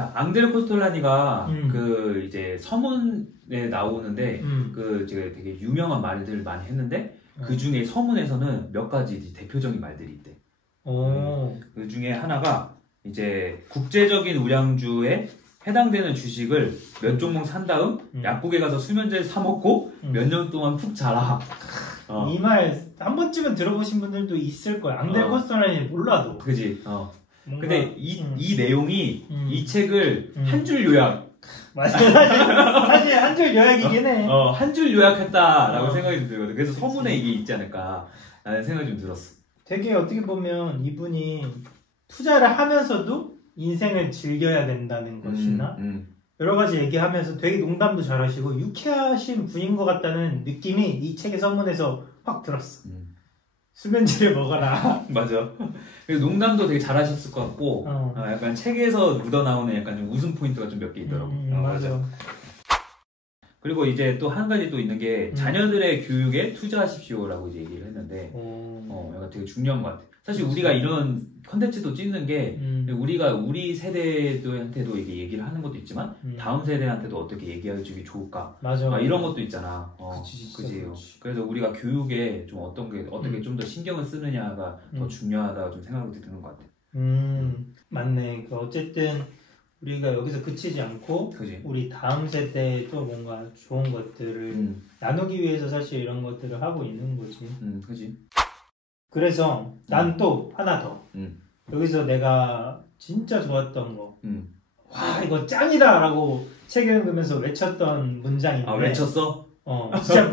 자, 앙드레 코스톨라니가 그 이제 서문에 나오는데 그 이제 되게 유명한 말들을 많이 했는데 그 중에 서문에서는 몇 가지 이제 대표적인 말들이 있대. 그 중에 하나가 이제 국제적인 우량주에 해당되는 주식을 몇 종목 산 다음 약국에 가서 수면제 사 먹고 몇 년 동안 푹 자라. 이 말 한 번쯤은 들어보신 분들도 있을 거야. 앙드레 코스톨라니 몰라도. 그지. 근데 이 내용이 이 책을 한 줄 요약. 맞아. 사실 한 줄 요약이긴 해. 한 줄 요약했다라고 생각이 좀 들거든. 그래서 서문에 이게 있지 않을까라는 생각이 좀 들었어. 되게 어떻게 보면 이분이 투자를 하면서도 인생을 즐겨야 된다는 것이나 여러 가지 얘기하면서 되게 농담도 잘하시고 유쾌하신 분인 것 같다는 느낌이 이 책의 서문에서 확 들었어. 수면제를 먹어라. 맞아. 그래서 농담도 되게 잘하셨을 것 같고 약간 책에서 묻어나오는 약간 좀 웃음 포인트가 좀 몇 개 있더라고. 맞아. 그리고 이제 또 한 가지 또 있는 게 자녀들의 교육에 투자하십시오라고 이제 얘기를 했는데 약간 되게 중요한 것 같아. 사실 우리가 이런 컨텐츠도 찍는 게 우리가 우리 세대한테도 이게 얘기를 하는 것도 있지만 다음 세대한테도 어떻게 얘기해주기 좋을까? 맞아. 이런 것도 있잖아. 그치. 그래서 우리가 교육에 좀 어떻게 좀 더 신경을 쓰느냐가 더 중요하다고 좀 생각이 드는 것 같아. 맞네. 어쨌든 우리가 여기서 그치지 않고 그치? 우리 다음 세대에 또 뭔가 좋은 것들을 나누기 위해서 사실 이런 것들을 하고 있는 거지. 그치? 그래서 난 또 하나 더. 여기서 내가 진짜 좋았던 거. 와, 이거 짱이다! 라고 책 읽으면서 외쳤던 문장인데. 외쳤어?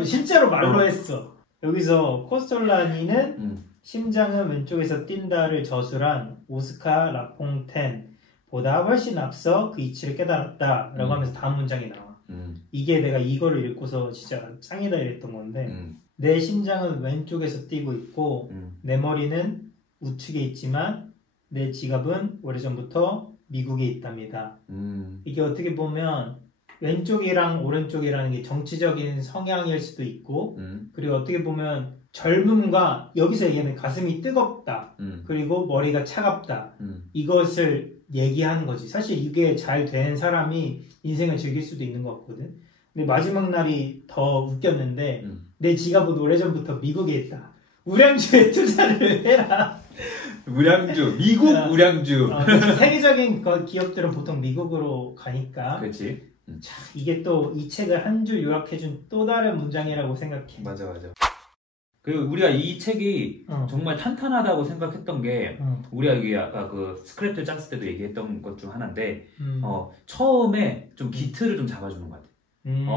실제로 말로 했어. 여기서 코스톨라니는 심장은 왼쪽에서 뛴다를 저술한 오스카 라퐁텐보다 훨씬 앞서 그 이치를 깨달았다. 라고 하면서 다음 문장이 나와. 이게 내가 이거를 읽고서 진짜 짱이다 이랬던 건데. 내 심장은 왼쪽에서 뛰고 있고 내 머리는 우측에 있지만 내 지갑은 오래전부터 미국에 있답니다. 이게 어떻게 보면 왼쪽이랑 오른쪽이라는 게 정치적인 성향일 수도 있고 그리고 어떻게 보면 젊음과 여기서 얘기하는 가슴이 뜨겁다 그리고 머리가 차갑다 이것을 얘기하는 거지. 사실 이게 잘 된 사람이 인생을 즐길 수도 있는 것 같거든. 근데 마지막 날이 더 웃겼는데 내 지갑은 오래전부터 미국에 있다. 우량주에 투자를 해라. 우량주, 미국 우량주. 세계적인 기업들은 보통 미국으로 가니까. 그렇지. 자, 이게 또 이 책을 한 줄 요약해준 또 다른 문장이라고 생각해. 맞아. 그리고 우리가 이 책이 정말 탄탄하다고 생각했던 게 우리가 이게 아까 그 스크랩들 짰을 때도 얘기했던 것 중 하나인데 처음에 좀 기틀을 좀 잡아주는 것 같아.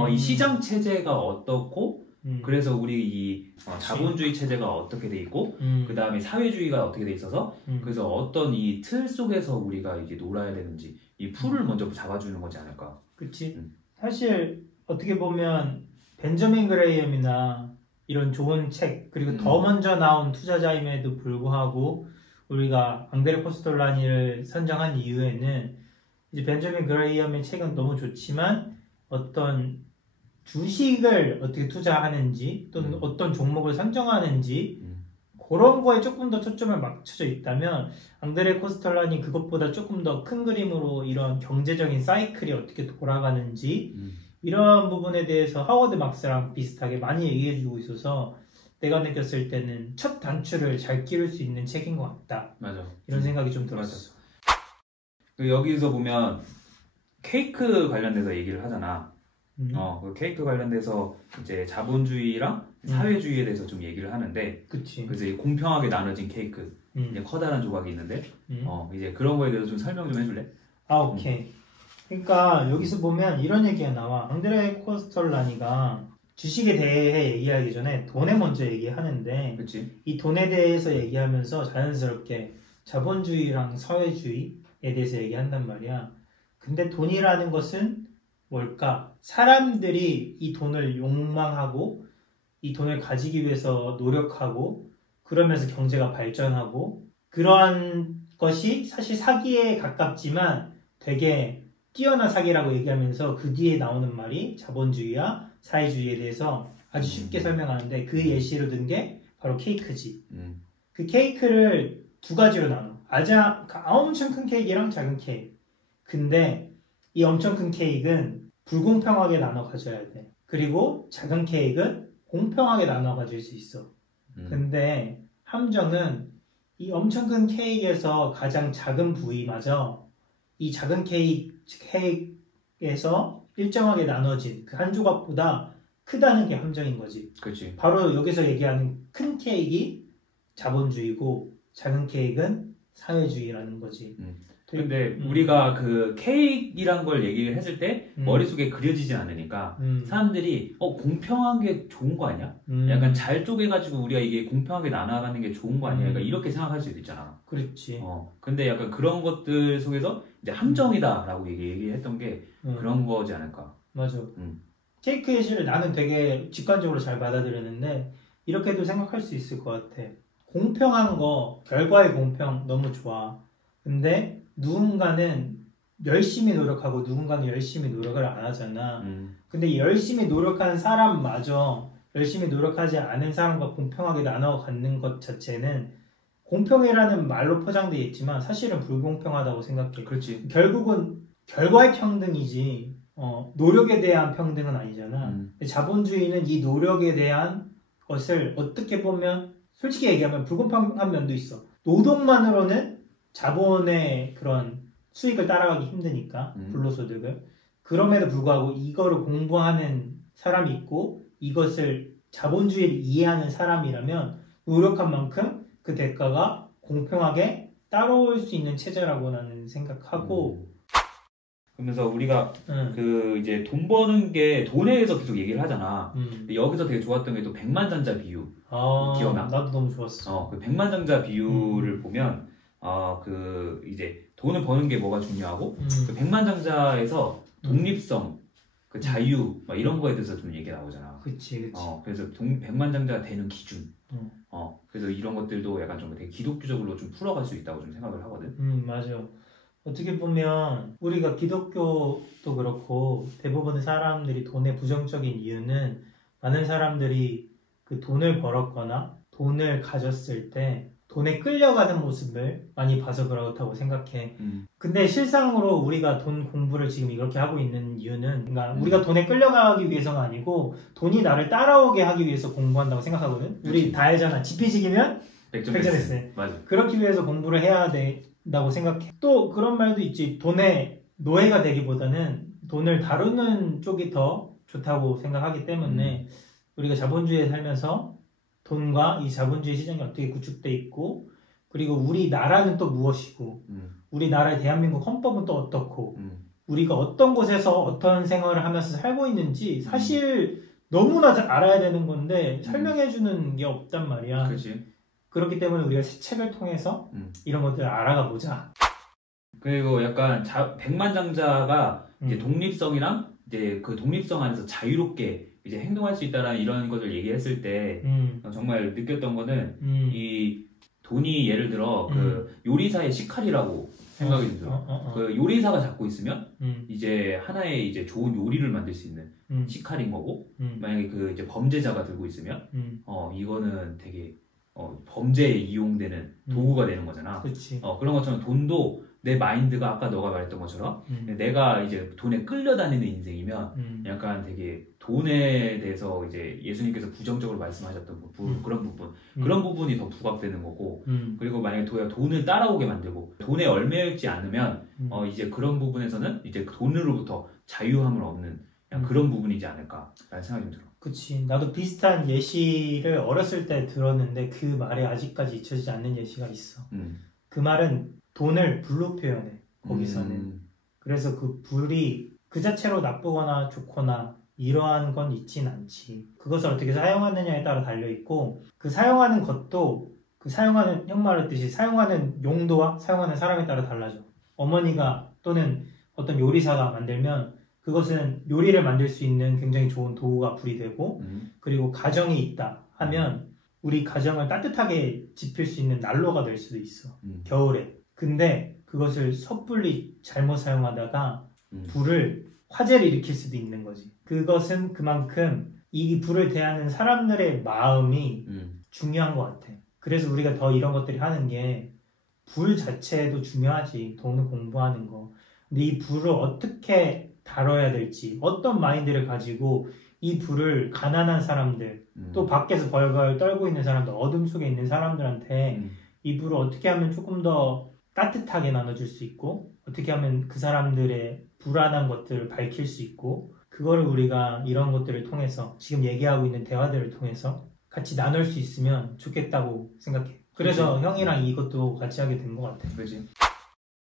이 시장 체제가 어떻고 그래서 우리 이 자본주의 체제가 어떻게 돼 있고 그 다음에 사회주의가 어떻게 돼 있어서 그래서 어떤 이 틀 속에서 우리가 이게 놀아야 되는지 이 풀을 먼저 잡아주는 거지 않을까. 그치. 사실 어떻게 보면 벤저민 그레이엄이나 이런 좋은 책 그리고 더 먼저 나온 투자자임에도 불구하고 우리가 앙드레 코스톨라니를 선정한 이유에는 이제 벤저민 그레이엄의 책은 너무 좋지만 어떤 주식을 어떻게 투자하는지 또는 어떤 종목을 선정하는지 그런 거에 조금 더 초점을 맞춰져 있다면 앙드레 코스톨라니 그것보다 조금 더 큰 그림으로 이런 경제적인 사이클이 어떻게 돌아가는지 이런 부분에 대해서 하워드 막스랑 비슷하게 많이 얘기해주고 있어서 내가 느꼈을 때는 첫 단추를 잘 끼울 수 있는 책인 것 같다. 맞아. 이런 생각이 좀 들었어. 여기서 보면 케이크 관련돼서 얘기를 하잖아. 그 케이크 관련돼서 이제 자본주의랑 사회주의에 대해서 좀 얘기를 하는데, 그치. 그래서 이 공평하게 나눠진 케이크, 이제 커다란 조각이 있는데, 이제 그런 거에 대해서 좀 설명 좀 해줄래? 오케이. 그러니까 여기서 보면 이런 얘기가 나와. 앙드레 코스톨라니가 주식에 대해 얘기하기 전에 돈에 먼저 얘기하는데, 그치. 이 돈에 대해서 얘기하면서 자연스럽게 자본주의랑 사회주의에 대해서 얘기한단 말이야. 근데 돈이라는 것은 뭘까? 사람들이 이 돈을 욕망하고 이 돈을 가지기 위해서 노력하고 그러면서 경제가 발전하고 그러한 것이 사실 사기에 가깝지만 되게 뛰어난 사기라고 얘기하면서 그 뒤에 나오는 말이 자본주의와 사회주의에 대해서 아주 쉽게 설명하는데 그 예시로 든 게 바로 케이크지. 그 케이크를 두 가지로 나눠. 엄청 큰 케이크랑 작은 케이크. 근데 이 엄청 큰 케이크는 불공평하게 나눠 가져야 돼. 그리고 작은 케이크는 공평하게 나눠 가질 수 있어. 근데 함정은 이 엄청 큰 케이크에서 가장 작은 부위마저 이 작은 케이크에서 일정하게 나눠진 그 한 조각보다 크다는 게 함정인 거지. 그렇지. 바로 여기서 얘기하는 큰 케이크가 자본주의고 작은 케이크는 사회주의라는 거지. 근데 우리가 그 케이크이란 걸 얘기를 했을 때 머릿속에 그려지지 않으니까 사람들이 공평한 게 좋은 거 아니야? 약간 잘 쪼개가지고 우리가 이게 공평하게 나눠가는 게 좋은 거 아니야? 그러니까 이렇게 생각할 수도 있잖아. 그렇지. 근데 약간 그런 것들 속에서 이제 함정이다라고 얘기했던 게 그런 거지 않을까? 맞아. 케이크 예시를 나는 되게 직관적으로 잘 받아들였는데 이렇게도 생각할 수 있을 것 같아. 공평한 거, 결과의 공평 너무 좋아. 근데 누군가는 열심히 노력하고 누군가는 열심히 노력을 안 하잖아. 근데 열심히 노력하는 사람마저 열심히 노력하지 않은 사람과 공평하게 나눠 갖는 것 자체는 공평이라는 말로 포장되어 있지만 사실은 불공평하다고 생각해. 그렇지. 결국은 결과의 평등이지 노력에 대한 평등은 아니잖아. 자본주의는 이 노력에 대한 것을 어떻게 보면 솔직히 얘기하면 불공평한 면도 있어. 노동만으로는 자본의 그런 수익을 따라가기 힘드니까 불로소득을. 그럼에도 불구하고 이거를 공부하는 사람이 있고 이것을 자본주의를 이해하는 사람이라면 노력한 만큼 그 대가가 공평하게 따라올 수 있는 체제라고 나는 생각하고 그러면서 우리가 그 이제 돈 버는 게 돈에 대해서 계속 얘기를 하잖아. 근데 여기서 되게 좋았던 게 또 백만장자 비유. 기억나? 나도 너무 좋았어. 그 백만장자 비유를 보면 그 이제 돈을 버는 게 뭐가 중요하고 그 백만장자에서 독립성, 그 자유 막 이런 거에 대해서 좀 얘기가 나오잖아. 그치. 그래서 백만장자가 되는 기준. 그래서 이런 것들도 약간 좀 되게 기독교적으로 좀 풀어갈 수 있다고 좀 생각을 하거든. 맞아. 어떻게 보면 우리가 기독교도 그렇고 대부분의 사람들이 돈에 부정적인 이유는 많은 사람들이 그 돈을 벌었거나 돈을 가졌을 때 돈에 끌려가는 모습을 많이 봐서 그렇다고 생각해. 근데 실상으로 우리가 돈 공부를 지금 이렇게 하고 있는 이유는 그러니까 우리가 돈에 끌려가기 위해서가 아니고 돈이 나를 따라오게 하기 위해서 공부한다고 생각하거든. 우리 다 알잖아. 지피지기면 백전에세. 맞아. 그렇기 위해서 공부를 해야 된다고 생각해. 또 그런 말도 있지. 돈의 노예가 되기보다는 돈을 다루는 쪽이 더 좋다고 생각하기 때문에 우리가 자본주의에 살면서 돈과 이 자본주의 시장이 어떻게 구축돼 있고 그리고 우리나라는 또 무엇이고 우리나라의 대한민국 헌법은 또 어떻고 우리가 어떤 곳에서 어떤 생활을 하면서 살고 있는지 사실 너무나 잘 알아야 되는 건데 설명해주는 게 없단 말이야. 그렇지. 그렇기 때문에 우리가 책을 통해서 이런 것들을 알아가 보자. 그리고 약간 백만장자가 이제 독립성이랑 이제 그 독립성 안에서 자유롭게 이제 행동할 수 있다라는 이런 것을 얘기했을 때 정말 느꼈던 거는 이 돈이 예를 들어 그 요리사의 식칼이라고 생각이 들어. 그 요리사가 잡고 있으면 이제 하나의 이제 좋은 요리를 만들 수 있는 식칼인 거고 만약에 그 이제 범죄자가 들고 있으면 이거는 되게 범죄에 이용되는 도구가 되는 거잖아. 그치. 그런 것처럼 돈도 내 마인드가 아까 너가 말했던 것처럼 내가 이제 돈에 끌려다니는 인생이면 약간 되게 돈에 대해서 이제 예수님께서 부정적으로 말씀하셨던 그런 부분 그런 부분이 더 부각되는 거고 그리고 만약에 돈을 따라오게 만들고 돈에 얽매이지 않으면 이제 그런 부분에서는 이제 돈으로부터 자유함을 얻는 그런 부분이지 않을까라는 생각이 좀 들어. 그치. 나도 비슷한 예시를 어렸을 때 들었는데 그 말에 아직까지 잊혀지지 않는 예시가 있어. 그 말은 돈을 불로 표현해. 거기서는. 그래서 그 불이 그 자체로 나쁘거나 좋거나 이러한 건 있진 않지. 그것을 어떻게 사용하느냐에 따라 달려있고 그 사용하는 것도 그 사용하는 형 말했듯이 사용하는 용도와 사용하는 사람에 따라 달라져. 어머니가 또는 어떤 요리사가 만들면 그것은 요리를 만들 수 있는 굉장히 좋은 도구가 불이 되고 그리고 가정이 있다 하면 우리 가정을 따뜻하게 지필 수 있는 난로가 될 수도 있어. 겨울에. 근데 그것을 섣불리 잘못 사용하다가 화재를 일으킬 수도 있는 거지. 그것은 그만큼 이 불을 대하는 사람들의 마음이 중요한 것 같아. 그래서 우리가 더 이런 것들이 하는 게 불 자체도 중요하지. 돈을 공부하는 거. 근데 이 불을 어떻게 다뤄야 될지, 어떤 마인드를 가지고 이 불을 가난한 사람들, 또 밖에서 벌벌 떨고 있는 사람들, 어둠 속에 있는 사람들한테 이 불을 어떻게 하면 조금 더 따뜻하게 나눠줄 수 있고, 어떻게 하면 그 사람들의 불안한 것들을 밝힐 수 있고, 그거를 우리가 이런 것들을 통해서 지금 얘기하고 있는 대화들을 통해서 같이 나눌 수 있으면 좋겠다고 생각해. 그래서 그치? 형이랑 이것도 같이 하게 된 것 같아. 그렇지.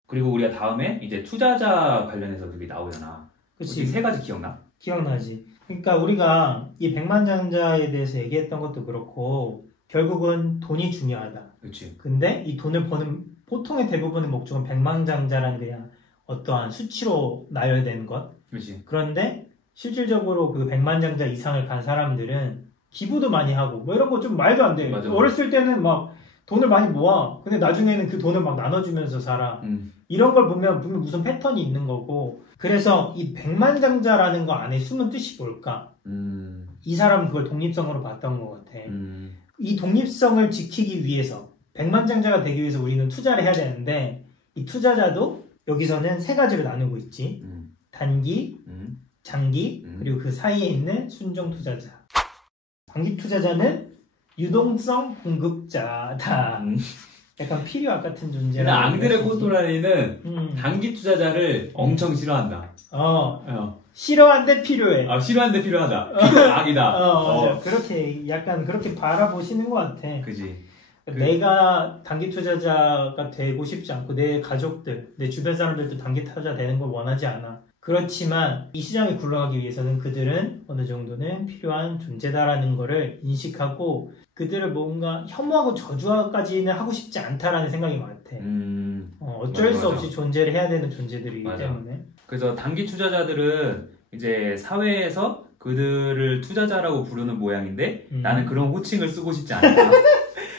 그리고 우리가 다음에 이제 투자자 관련해서 그게 나오잖아. 그치. 세 가지 기억나? 기억나지. 그러니까 우리가 이 백만장자에 대해서 얘기했던 것도 그렇고 결국은 돈이 중요하다. 그렇지. 근데 이 돈을 버는 보통의 대부분의 목적은 백만장자라는 그냥 어떠한 수치로 나열되는 것. 그렇지. 그런데 실질적으로 그 백만장자 이상을 간 사람들은 기부도 많이 하고 뭐 이런 거 좀 말도 안 돼. 맞아. 어렸을 때는 막 돈을 많이 모아. 근데 나중에는 그 돈을 막 나눠주면서 살아. 이런 걸 보면 분명 무슨 패턴이 있는 거고. 그래서 이 백만장자라는 거 안에 숨은 뜻이 뭘까? 이 사람은 그걸 독립성으로 봤던 것 같아. 이 독립성을 지키기 위해서 백만장자가 되기 위해서 우리는 투자를 해야 되는데 이 투자자도 여기서는 세 가지로 나누고 있지. 단기, 장기, 그리고 그 사이에 있는 순종 투자자. 단기 투자자는 유동성 공급자다. 약간 필요악 같은 존재라. 앙드레 코스톨라니는 단기 투자자를 엄청 싫어한다. 싫어한데 필요해. 싫어한데 필요하다. 필요악이다. 맞아. 그렇게 약간 그렇게 바라보시는 것 같아. 그지. 내가 단기 투자자가 되고 싶지 않고 내 가족들, 내 주변 사람들도 단기 투자자 되는 걸 원하지 않아. 그렇지만 이 시장이 굴러가기 위해서는 그들은 어느 정도는 필요한 존재다라는 거를 인식하고 그들을 뭔가 혐오하고 저주까지는 하고 싶지 않다라는 생각이 많대. 어쩔 수 없이 존재를 해야 되는 존재들이기 때문에. 그래서 단기 투자자들은 이제 사회에서 그들을 투자자라고 부르는 모양인데 나는 그런 호칭을 쓰고 싶지 않다.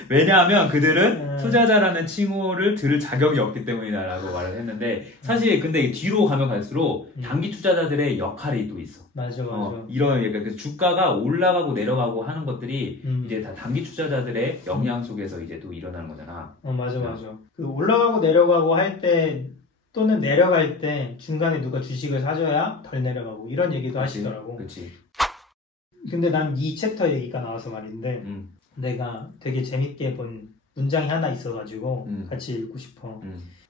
왜냐하면 그들은 투자자라는 칭호를 들을 자격이 없기 때문이다라고 말을 했는데 사실 근데 뒤로 가면 갈수록 단기 투자자들의 역할이 또 있어. 맞아. 이런 그러니까 주가가 올라가고 내려가고 하는 것들이 이제 다 단기 투자자들의 영향 속에서 이제 또 일어나는 거잖아. 맞아. 그 올라가고 내려가고 할 때 또는 내려갈 때 중간에 누가 주식을 사줘야 덜 내려가고 이런 얘기도 하시더라고. 그렇지. 근데 난 이 챕터 얘기가 나와서 말인데. 내가 되게 재밌게 본 문장이 하나 있어가지고 같이 읽고 싶어.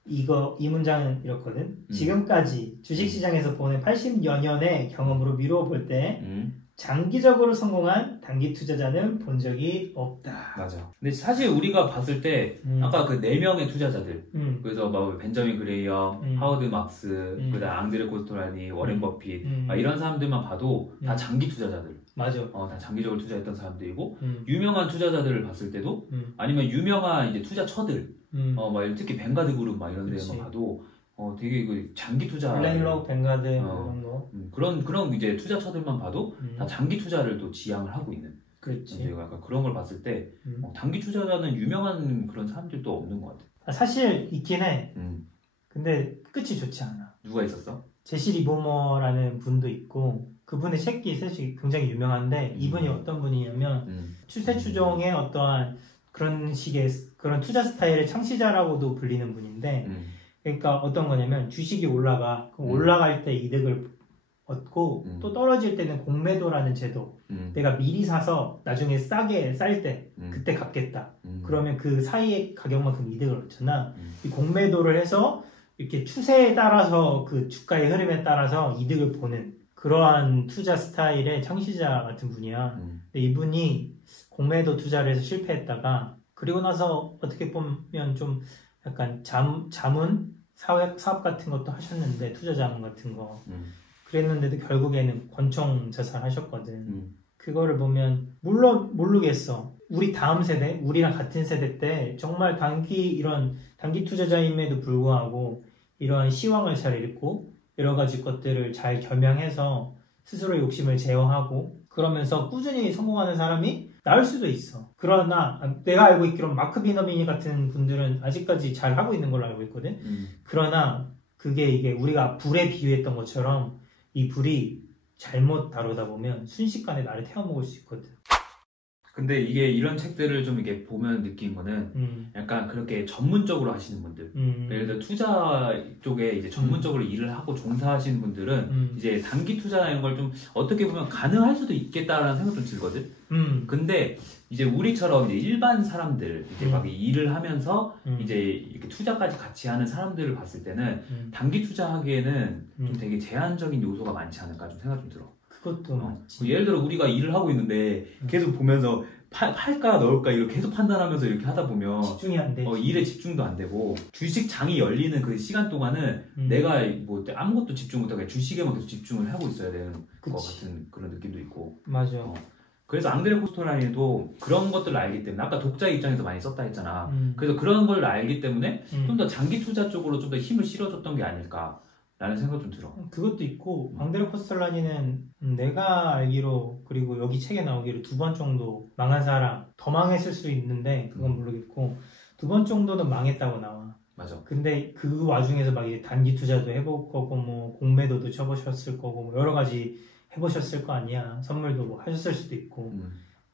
이 문장은 이렇거든. 지금까지 주식시장에서 보낸 80여 년의 경험으로 미루어 볼 때 장기적으로 성공한 단기 투자자는 본 적이 없다. 맞아. 근데 사실 우리가 봤을 때 아까 그 4명의 투자자들 그래서 막 벤저민 그레이엄, 하워드 막스, 그다음 앙드레 코스톨라니, 워렌 버핏 이런 사람들만 봐도 다 장기 투자자들. 맞아. 다 장기적으로 투자했던 사람들이고 유명한 투자자들을 봤을 때도 아니면 유명한 이제 투자처들 막 특히 벵가드 그룹 막 이런 데만 봐도 되게 그 장기 투자 블랙록, 벵가드 이런 거 그런 이제 투자처들만 봐도 다 장기 투자를 또 지향을 하고 있는. 그렇지. 약간 그런 걸 봤을 때 단기 투자자는 유명한 그런 사람들도 없는 것 같아. 사실 있긴 해. 근데 끝이 좋지 않아. 누가 있었어? 제시 리버머라는 분도 있고 그분의 책이 사실 굉장히 유명한데 이분이 어떤 분이냐면 추세 추종의 어떠한 그런 식의 그런 투자 스타일의 창시자라고도 불리는 분인데 그러니까 어떤 거냐면 주식이 올라가 그럼 올라갈 때 이득을 얻고 또 떨어질 때는 공매도라는 제도 내가 미리 사서 나중에 싸게 쌀 때 그때 갚겠다 그러면 그 사이의 가격만큼 이득을 얻잖아 이 공매도를 해서 이렇게 추세에 따라서 그 주가의 흐름에 따라서 이득을 보는 그러한 투자 스타일의 창시자 같은 분이야. 근데 이분이 공매도 투자를 해서 실패했다가 그리고 나서 어떻게 보면 좀 약간 자문 사업 같은 것도 하셨는데 투자 자문 같은 거 그랬는데도 결국에는 권총 자살하셨거든. 그거를 보면 물론 모르겠어. 우리 다음 세대, 우리랑 같은 세대 때 정말 이런 단기 투자자임에도 불구하고 이러한 시황을 잘 읽고 여러 가지 것들을 잘 겸양해서 스스로 욕심을 제어하고 그러면서 꾸준히 성공하는 사람이 나을 수도 있어. 그러나 내가 알고 있기로는 마크 비너비니 같은 분들은 아직까지 잘 하고 있는 걸로 알고 있거든. 그러나 그게 이게 우리가 불에 비유했던 것처럼 이 불이 잘못 다루다 보면 순식간에 나를 태워먹을 수 있거든. 근데 이게 이런 책들을 좀 이렇게 보면 느낀 거는 약간 그렇게 전문적으로 하시는 분들, 예를 들어 투자 쪽에 이제 전문적으로 일을 하고 종사하시는 분들은 이제 단기 투자라는 걸 좀 어떻게 보면 가능할 수도 있겠다라는 생각 좀 들거든. 근데 이제 우리처럼 이제 일반 사람들 이제 막 일을 하면서 이제 이렇게 투자까지 같이 하는 사람들을 봤을 때는 단기 투자하기에는 좀 되게 제한적인 요소가 많지 않을까 좀 생각 좀 들어. 그것도 맞지. 예를 들어 우리가 일을 하고 있는데 계속 보면서 팔까 넣을까 이렇게 계속 판단하면서 이렇게 하다 보면 집중이 안 돼. 일에 집중도 안 되고 주식 장이 열리는 그 시간 동안은 내가 뭐 아무것도 집중 못하고 주식에만 계속 집중을 하고 있어야 되는 것 같은 그런 느낌도 있고. 맞아. 그래서 앙드레 코스톨라니도 그런 것들을 알기 때문에 아까 독자 입장에서 많이 썼다 했잖아. 그래서 그런 걸 알기 때문에 좀 더 장기 투자 쪽으로 좀 더 힘을 실어줬던 게 아닐까 라는 생각 좀 들어. 그것도 있고 앙드레 코스톨라니는 내가 알기로 그리고 여기 책에 나오기로 2번 정도 망한 사람, 더 망했을 수 있는데 그건 모르겠고 2번 정도는 망했다고 나와. 맞아. 근데 그 와중에서 막 단기 투자도 해볼 거고 뭐 공매도도 쳐보셨을 거고 뭐 여러 가지 해보셨을 거 아니야. 선물도 뭐 하셨을 수도 있고.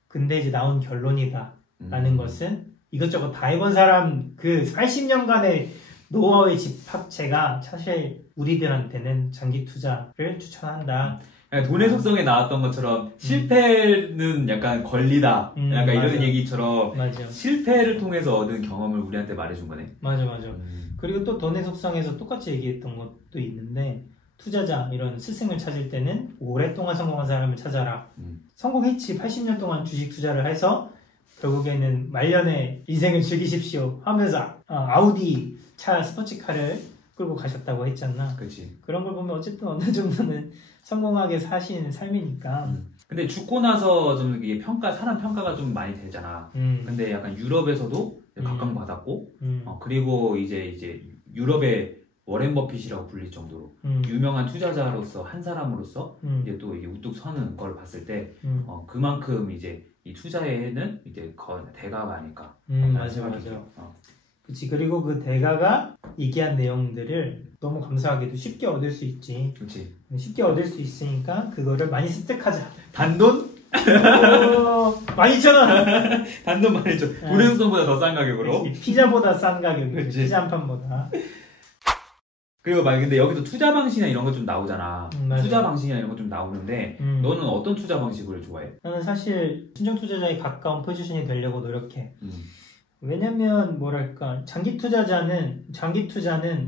근데 이제 나온 결론이다 라는 것은 이것저것 다 해본 사람 그 80년간의 노하우의 집합체가 사실 우리들한테는 장기 투자를 추천한다. 돈의 속성에 나왔던 것처럼 실패는 약간 권리다. 약간 맞아. 이런 얘기처럼 맞아. 실패를 통해서 얻은 경험을 우리한테 말해준 거네. 맞아. 그리고 또 돈의 속성에서 똑같이 얘기했던 것도 있는데 투자자 이런 스승을 찾을 때는 오랫동안 성공한 사람을 찾아라. 성공했지 80년 동안 주식 투자를 해서 결국에는 말년에 인생을 즐기십시오 하면서 아우디 차 스포츠카를 끌고 가셨다고 했잖아. 그렇지. 그런 걸 보면 어쨌든 어느 정도는 성공하게 사시는 삶이니까. 근데 죽고 나서 좀 이게 사람 평가가 좀 많이 되잖아. 근데 약간 유럽에서도 각광받았고, 그리고 이제 유럽의 워렌 버핏이라고 불릴 정도로 유명한 투자자로서 한 사람으로서 이제 또 이게 우뚝 서는 걸 봤을 때 그만큼 이제 이 투자에는 이제 대가가 아닐까. 맞아. 그치. 그리고 그 대가가 얘기한 내용들을 너무 감사하게도 쉽게 얻을 수 있지. 그치. 쉽게 얻을 수 있으니까 그거를 많이 습득하자. 단돈? 12,000원! 단돈 12,000원. 돈행성보다 더 싼 가격으로. 그치. 피자보다 싼 가격. 피자 한 판보다. 그리고 근데 여기서 투자 방식이나 이런 거 좀 나오잖아. 맞아. 투자 방식이나 이런 거 좀 나오는데 너는 어떤 투자 방식을 좋아해? 나는 사실 순정 투자자에 가까운 포지션이 되려고 노력해. 왜냐면 뭐랄까 장기 투자는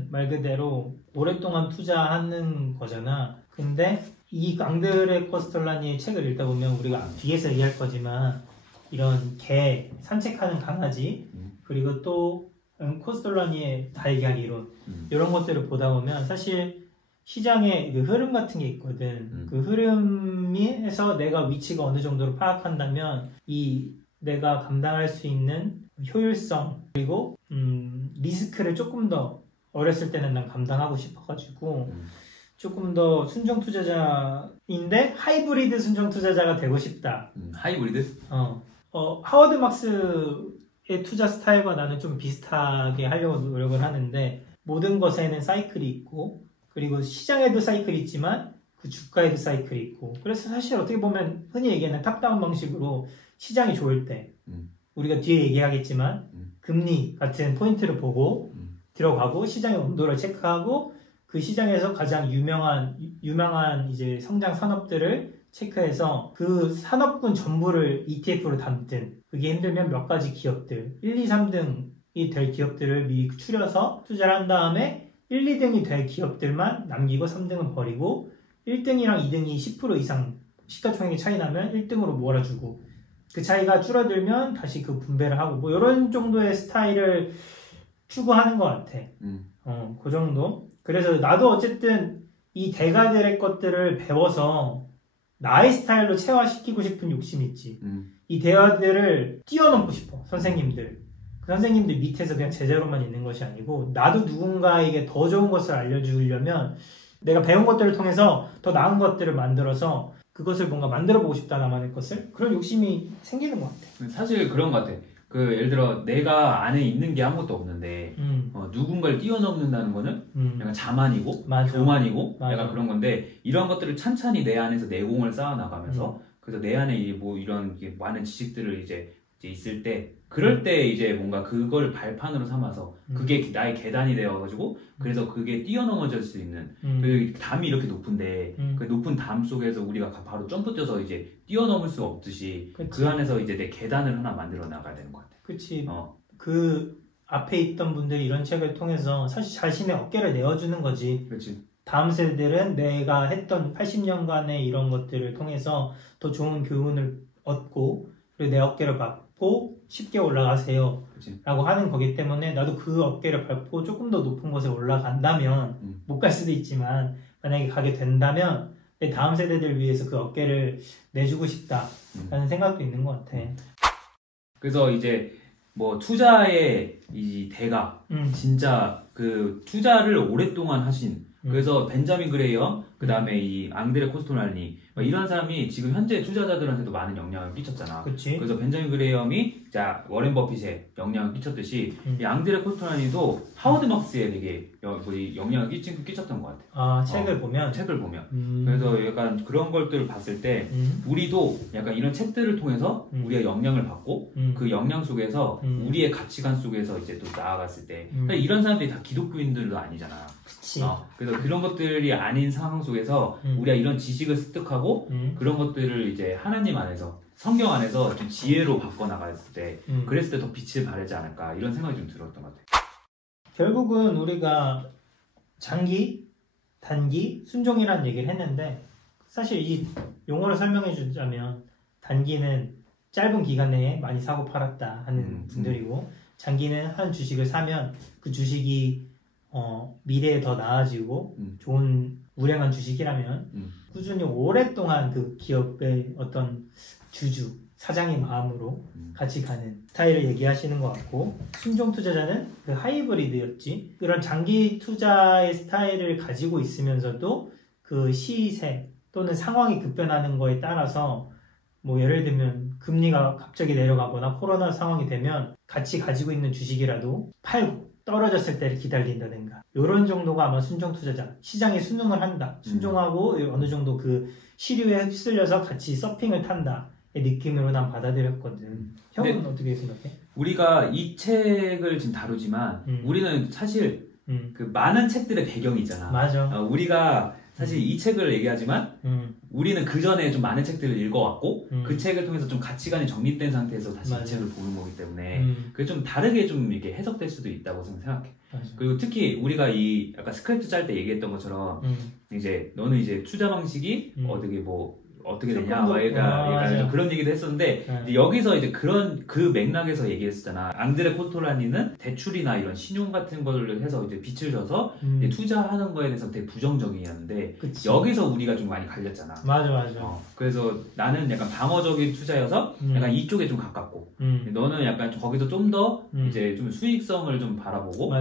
말 그대로 오랫동안 투자하는 거잖아. 근데 이 앙드레 코스톨라니의 책을 읽다 보면 우리가 뒤에서 얘기할 거지만 이런 개, 산책하는 강아지 그리고 또 코스톨라니의 달걀 이론 이런 것들을 보다 보면 사실 시장에 그 흐름 같은 게 있거든. 그 흐름에서 내가 위치가 어느 정도로 파악한다면 내가 감당할 수 있는 효율성 그리고 리스크를 조금 더 어렸을 때는 난 감당하고 싶어가지고 조금 더 순정 투자자인데 하이브리드 순정 투자자가 되고 싶다. 하이브리드? 하워드 막스의 투자 스타일과 나는 좀 비슷하게 하려고 노력을 하는데 모든 것에는 사이클이 있고 그리고 시장에도 사이클이 있지만 그 주가에도 사이클이 있고 그래서 사실 어떻게 보면 흔히 얘기하는 탑다운 방식으로 시장이 좋을 때 우리가 뒤에 얘기하겠지만 금리 같은 포인트를 보고 들어가고 시장의 온도를 체크하고 그 시장에서 가장 유명한 이제 성장 산업들을 체크해서 그 산업군 전부를 ETF로 담든 그게 힘들면 몇 가지 기업들 1, 2, 3등이 될 기업들을 미리 추려서 투자를 한 다음에 1, 2등이 될 기업들만 남기고 3등은 버리고 1등이랑 2등이 10% 이상 시가총액이 차이 나면 1등으로 몰아주고 그 차이가 줄어들면 다시 그 분배를 하고 뭐 이런 정도의 스타일을 추구하는 것 같아. 그 정도. 그래서 나도 어쨌든 이 대가들의 것들을 배워서 나의 스타일로 체화시키고 싶은 욕심이 있지. 이 대가들을 뛰어넘고 싶어. 선생님들. 그 선생님들 밑에서 그냥 제자로만 있는 것이 아니고 나도 누군가에게 더 좋은 것을 알려주려면 내가 배운 것들을 통해서 더 나은 것들을 만들어서 그것을 뭔가 만들어보고 싶다 나만의 것을 그런 욕심이 생기는 것 같아. 사실 그런 것 같아. 예를 들어 내가 안에 있는 게 아무것도 없는데 누군가를 뛰어넘는다는 거는 약간 자만이고 맞아. 교만이고 맞아. 약간 그런 건데 이런 것들을 찬찬히 내 안에서 내공을 쌓아나가면서 그래서 내 안에 뭐 이런 많은 지식들을 이제 있을 때 그럴 때 이제 뭔가 그걸 발판으로 삼아서 그게 나의 계단이 되어가지고 그래서 그게 뛰어넘어질 수 있는 그 담이 이렇게 높은데 그 높은 담 속에서 우리가 바로 점프 뛰어서 이제 뛰어넘을 수 없듯이 그치. 그 안에서 이제 내 계단을 하나 만들어 나가야 되는 것 같아. 그치. 그 앞에 있던 분들이 이런 책을 통해서 사실 자신의 어깨를 내어주는 거지. 그치. 다음 세대들은 내가 했던 80년간의 이런 것들을 통해서 더 좋은 교훈을 얻고 그리고 내 어깨를 밟고 쉽게 올라가세요 그치. 라고 하는 거기 때문에 나도 그 어깨를 밟고 조금 더 높은 곳에 올라간다면 못 갈 수도 있지만 만약에 가게 된다면 내 다음 세대들 위해서 그 어깨를 내주고 싶다라는 생각도 있는 것 같아. 그래서 이제 뭐 투자의 이 대가 진짜 그 투자를 오랫동안 하신 그래서 벤자민 그레이엄 그 다음에 이 앙드레 코스토랄니 이런 사람이 지금 현재 투자자들한테도 많은 영향을 끼쳤잖아. 그치? 그래서 벤자민 그레이엄이 자 워렌 버핏에 영향을 끼쳤듯이 이 앙드레 코스토랄니도 하워드 막스에 되게 영향을 끼쳤던 것 같아. 아 책을 보면? 책을 보면. 그래서 약간 그런 것들을 봤을 때 우리도 약간 이런 책들을 통해서 우리가 영향을 받고 그 영향 속에서 우리의 가치관 속에서 이제 또 나아갔을 때 이런 사람들이 다 기독교인들도 아니잖아. 그치. 그래서 그런 것들이 아닌 상황 속에서 우리가 이런 지식을 습득하고 그런 것들을 이제 하나님 안에서 성경 안에서 좀 지혜로 바꿔나갔을 때 그랬을 때 더 빛을 발하지 않을까 이런 생각이 좀 들었던 것 같아요. 결국은 우리가 장기, 단기, 순종이라는 얘기를 했는데 사실 이 용어를 설명해 주자면 단기는 짧은 기간 내에 많이 사고 팔았다 하는 분들이고 장기는 한 주식을 사면 그 주식이 미래에 더 나아지고 좋은 우량한 주식이라면 꾸준히 오랫동안 그 기업의 어떤 주주, 사장의 마음으로 같이 가는 스타일을 얘기하시는 것 같고 순종 투자자는 그 하이브리드였지. 그런 장기 투자의 스타일을 가지고 있으면서도 그 시세 또는 상황이 급변하는 거에 따라서 뭐 예를 들면 금리가 갑자기 내려가거나 코로나 상황이 되면 같이 가지고 있는 주식이라도 팔고 떨어졌을 때를 기다린다든가 이런 정도가 아마 순종 투자자 시장에 순응을 한다 순종하고 어느 정도 그 시류에 휩쓸려서 같이 서핑을 탄다 의 느낌으로 난 받아들였거든. 형은 어떻게 생각해? 우리가 이 책을 지금 다루지만 우리는 사실 그 많은 책들의 배경이 있잖아. 맞아. 우리가 사실 이 책을 얘기하지만 우리는 그 전에 좀 많은 책들을 읽어왔고 그 책을 통해서 좀 가치관이 정립된 상태에서 다시 이 책을 보는 거기 때문에 그게 좀 다르게 좀 이렇게 해석될 수도 있다고 생각해. 맞아. 그리고 특히 우리가 이 아까 스크립트 짤 때 얘기했던 것처럼 이제 너는 이제 투자 방식이 어떻게 되냐, 약간 그런 얘기도 했었는데 이제 여기서 이제 그런 그 맥락에서 얘기했었잖아. 앙드레 코스토랄니는 대출이나 이런 신용 같은 거를 해서 이제 빚을 져서 이제 투자하는 거에 대해서 되게 부정적이었는데 여기서 우리가 좀 많이 갈렸잖아. 맞아. 그래서 나는 약간 방어적인 투자여서 약간 이쪽에 좀 가깝고 너는 약간 거기서 좀 더 이제 좀 수익성을 좀 바라보고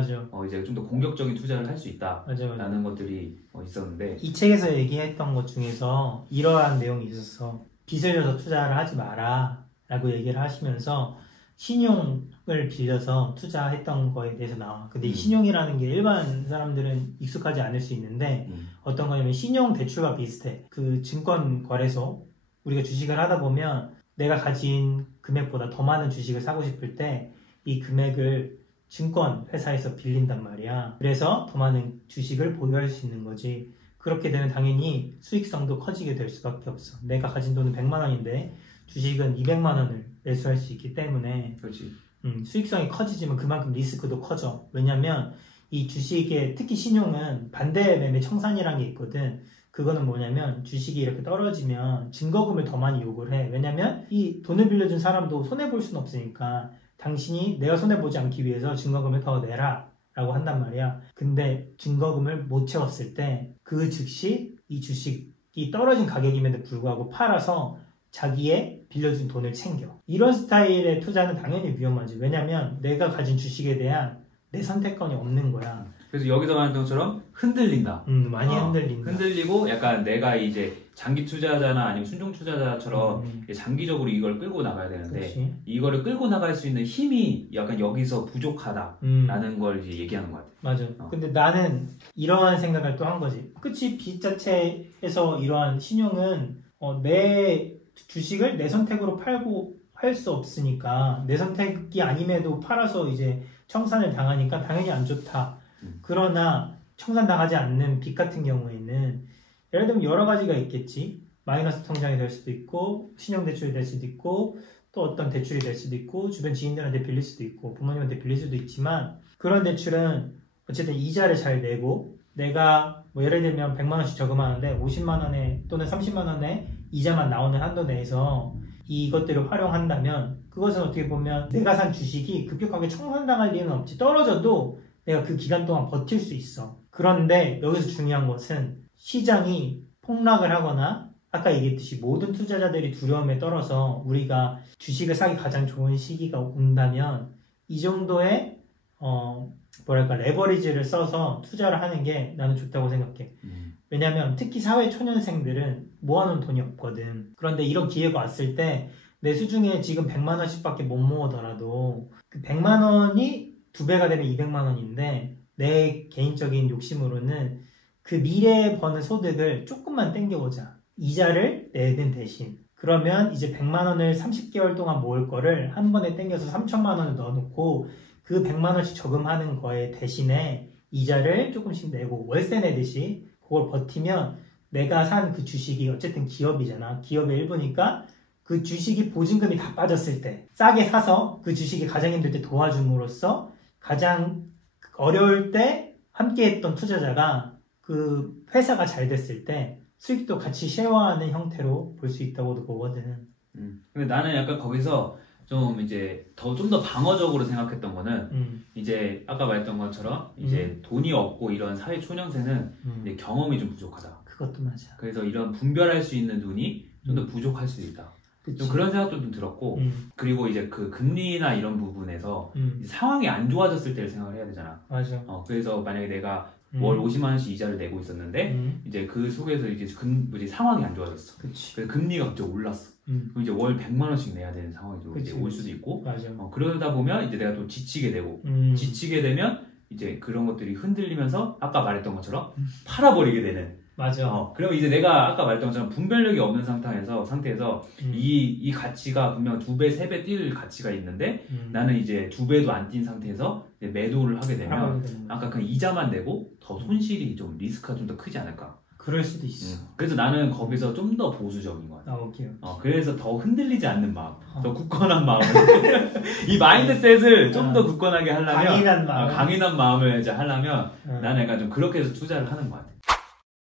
이제 좀 더 공격적인 투자를 할 수 있다라는 것들이 있었는데 이 책에서 얘기했던 것 중에서 이러한 내용이 있었어. 빚을 져서 투자를 하지 마라 라고 얘기를 하시면서 신용을 빌려서 투자했던 거에 대해서 나와. 근데 이 신용이라는 게 일반 사람들은 익숙하지 않을 수 있는데 어떤 거냐면 신용 대출과 비슷해. 그 증권 거래소 우리가 주식을 하다 보면 내가 가진 금액보다 더 많은 주식을 사고 싶을 때 이 금액을 증권 회사에서 빌린단 말이야. 그래서 더 많은 주식을 보유할 수 있는 거지. 그렇게 되면 당연히 수익성도 커지게 될 수밖에 없어. 내가 가진 돈은 100만 원인데 주식은 200만 원을 매수할 수 있기 때문에 그렇지. 수익성이 커지지만 그만큼 리스크도 커져. 왜냐면 이 주식의 특히 신용은 반대 매매 청산이라는 게 있거든. 그거는 뭐냐면 주식이 이렇게 떨어지면 증거금을 더 많이 요구를 해. 왜냐면 이 돈을 빌려준 사람도 손해볼 수는 없으니까 당신이 내가 손해보지 않기 위해서 증거금을 더 내라 라고 한단 말이야. 근데 증거금을 못 채웠을 때 그 즉시 이 주식이 떨어진 가격임에도 불구하고 팔아서 자기의 빌려준 돈을 챙겨. 이런 스타일의 투자는 당연히 위험하지. 왜냐면 내가 가진 주식에 대한 내 선택권이 없는 거야. 그래서 여기서 말한 것처럼 흔들린다. 많이 흔들린다. 흔들리고 약간 내가 이제 장기 투자자나 아니면 순종 투자자처럼 장기적으로 이걸 끌고 나가야 되는데 그치. 이거를 끌고 나갈 수 있는 힘이 약간 여기서 부족하다라는 걸 이제 얘기하는 것 같아. 맞아. 근데 나는 이러한 생각을 또 한 거지. 그치 빚 자체에서 이러한 신용은 내 주식을 내 선택으로 팔고 할 수 없으니까 내 선택이 아님에도 팔아서 이제 청산을 당하니까 당연히 안 좋다. 그러나 청산당하지 않는 빚 같은 경우에는 예를 들면 여러 가지가 있겠지. 마이너스 통장이 될 수도 있고 신용대출이 될 수도 있고 또 어떤 대출이 될 수도 있고 주변 지인들한테 빌릴 수도 있고 부모님한테 빌릴 수도 있지만 그런 대출은 어쨌든 이자를 잘 내고 내가 뭐 예를 들면 100만 원씩 저금하는데 50만 원에 또는 30만 원에 이자만 나오는 한도 내에서 이것들을 활용한다면 그것은 어떻게 보면 내가 산 주식이 급격하게 청산당할 리는 없지. 떨어져도 내가 그 기간 동안 버틸 수 있어. 그런데 여기서 중요한 것은 시장이 폭락을 하거나 아까 얘기했듯이 모든 투자자들이 두려움에 떨어서 우리가 주식을 사기 가장 좋은 시기가 온다면 이 정도의 레버리지를 써서 투자를 하는 게 나는 좋다고 생각해. 왜냐면 특히 사회 초년생들은 모아놓은 돈이 없거든. 그런데 이런 기회가 왔을 때 내 수중에 지금 100만 원씩밖에 못 모으더라도 그 100만 원이 2배가 되면 200만 원인데 내 개인적인 욕심으로는 그 미래에 버는 소득을 조금만 땡겨보자. 이자를 내는 대신. 그러면 이제 100만 원을 30개월 동안 모을 거를 한 번에 땡겨서 3천만 원을 넣어놓고 그 100만 원씩 저금하는 거에 대신에 이자를 조금씩 내고 월세 내듯이 그걸 버티면 내가 산 그 주식이 어쨌든 기업이잖아. 기업의 일부니까 그 주식이 보증금이 다 빠졌을 때 싸게 사서 그 주식이 가장 힘들 때 도와줌으로써 가장 어려울 때 함께했던 투자자가 그 회사가 잘 됐을 때 수익도 같이 쉐어하는 형태로 볼 수 있다고도 보거든. 근데 나는 약간 거기서 좀 이제 좀 더 방어적으로 생각했던 거는 이제 아까 말했던 것처럼 이제 돈이 없고 이런 사회 초년생은 이제 경험이 좀 부족하다. 그것도 맞아. 그래서 이런 분별할 수 있는 눈이 좀 더 부족할 수 있다. 좀 그런 생각도 좀 들었고 그리고 이제 그 금리나 이런 부분에서 상황이 안 좋아졌을 때를 생각을 해야 되잖아. 맞아. 그래서 만약에 내가 월 50만 원씩 이자를 내고 있었는데 이제 그 속에서 이제 상황이 안 좋아졌어. 그치. 그래서 금리가 갑자기 올랐어. 그럼 이제 월 100만 원씩 내야 되는 상황이 이제 올 수도 있고. 맞아. 그러다 보면 이제 내가 또 지치게 되고 지치게 되면 이제 그런 것들이 흔들리면서 아까 말했던 것처럼 팔아버리게 되는. 맞아. 그리고 이제 내가 아까 말했던 것처럼 분별력이 없는 상태에서 이 가치가 분명 2배, 3배 뛸 가치가 있는데 나는 이제 2배도 안 뛴 상태에서 이제 매도를 하게 되면 아까 그 이자만 내고 더 손실이 좀 리스크가 좀 더 크지 않을까. 그럴 수도 있어. 그래서 나는 거기서 좀 더 보수적인 것 같아. 오케이. 그래서 더 흔들리지 않는 마음, 더 굳건한 마음. 이 마인드셋을 좀 더 굳건하게 하려면 강인한 마음을 이제 하려면 나는 약간 좀 그렇게 해서 투자를 하는 것 같아.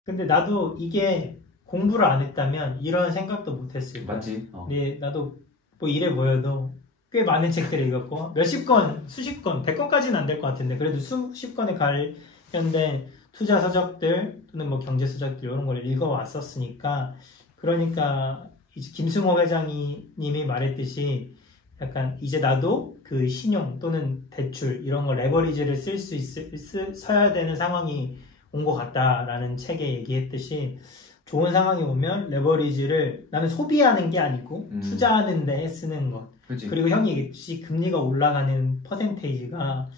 근데 나도 이게 공부를 안 했다면 이런 생각도 못 했을 거야. 맞지? 근데 나도 뭐 이래 보여도 꽤 많은 책들을 읽었고 몇십 권, 수십 권, 100권까지는 안 될 것 같은데 그래도 수십 권에 관련된 투자 서적들 또는 뭐 경제 서적들 이런 걸 읽어왔었으니까 그러니까 이제 김승호 회장님이 말했듯이 약간 이제 나도 그 신용 또는 대출 이런 거 레버리지를 써야 되는 상황이 온 것 같다라는 책에 얘기했듯이 좋은 상황이 오면 레버리지를 나는 소비하는 게 아니고 투자하는 데 쓰는 것. 그치. 그리고 형이 얘기했듯이 금리가 올라가는 퍼센테이지가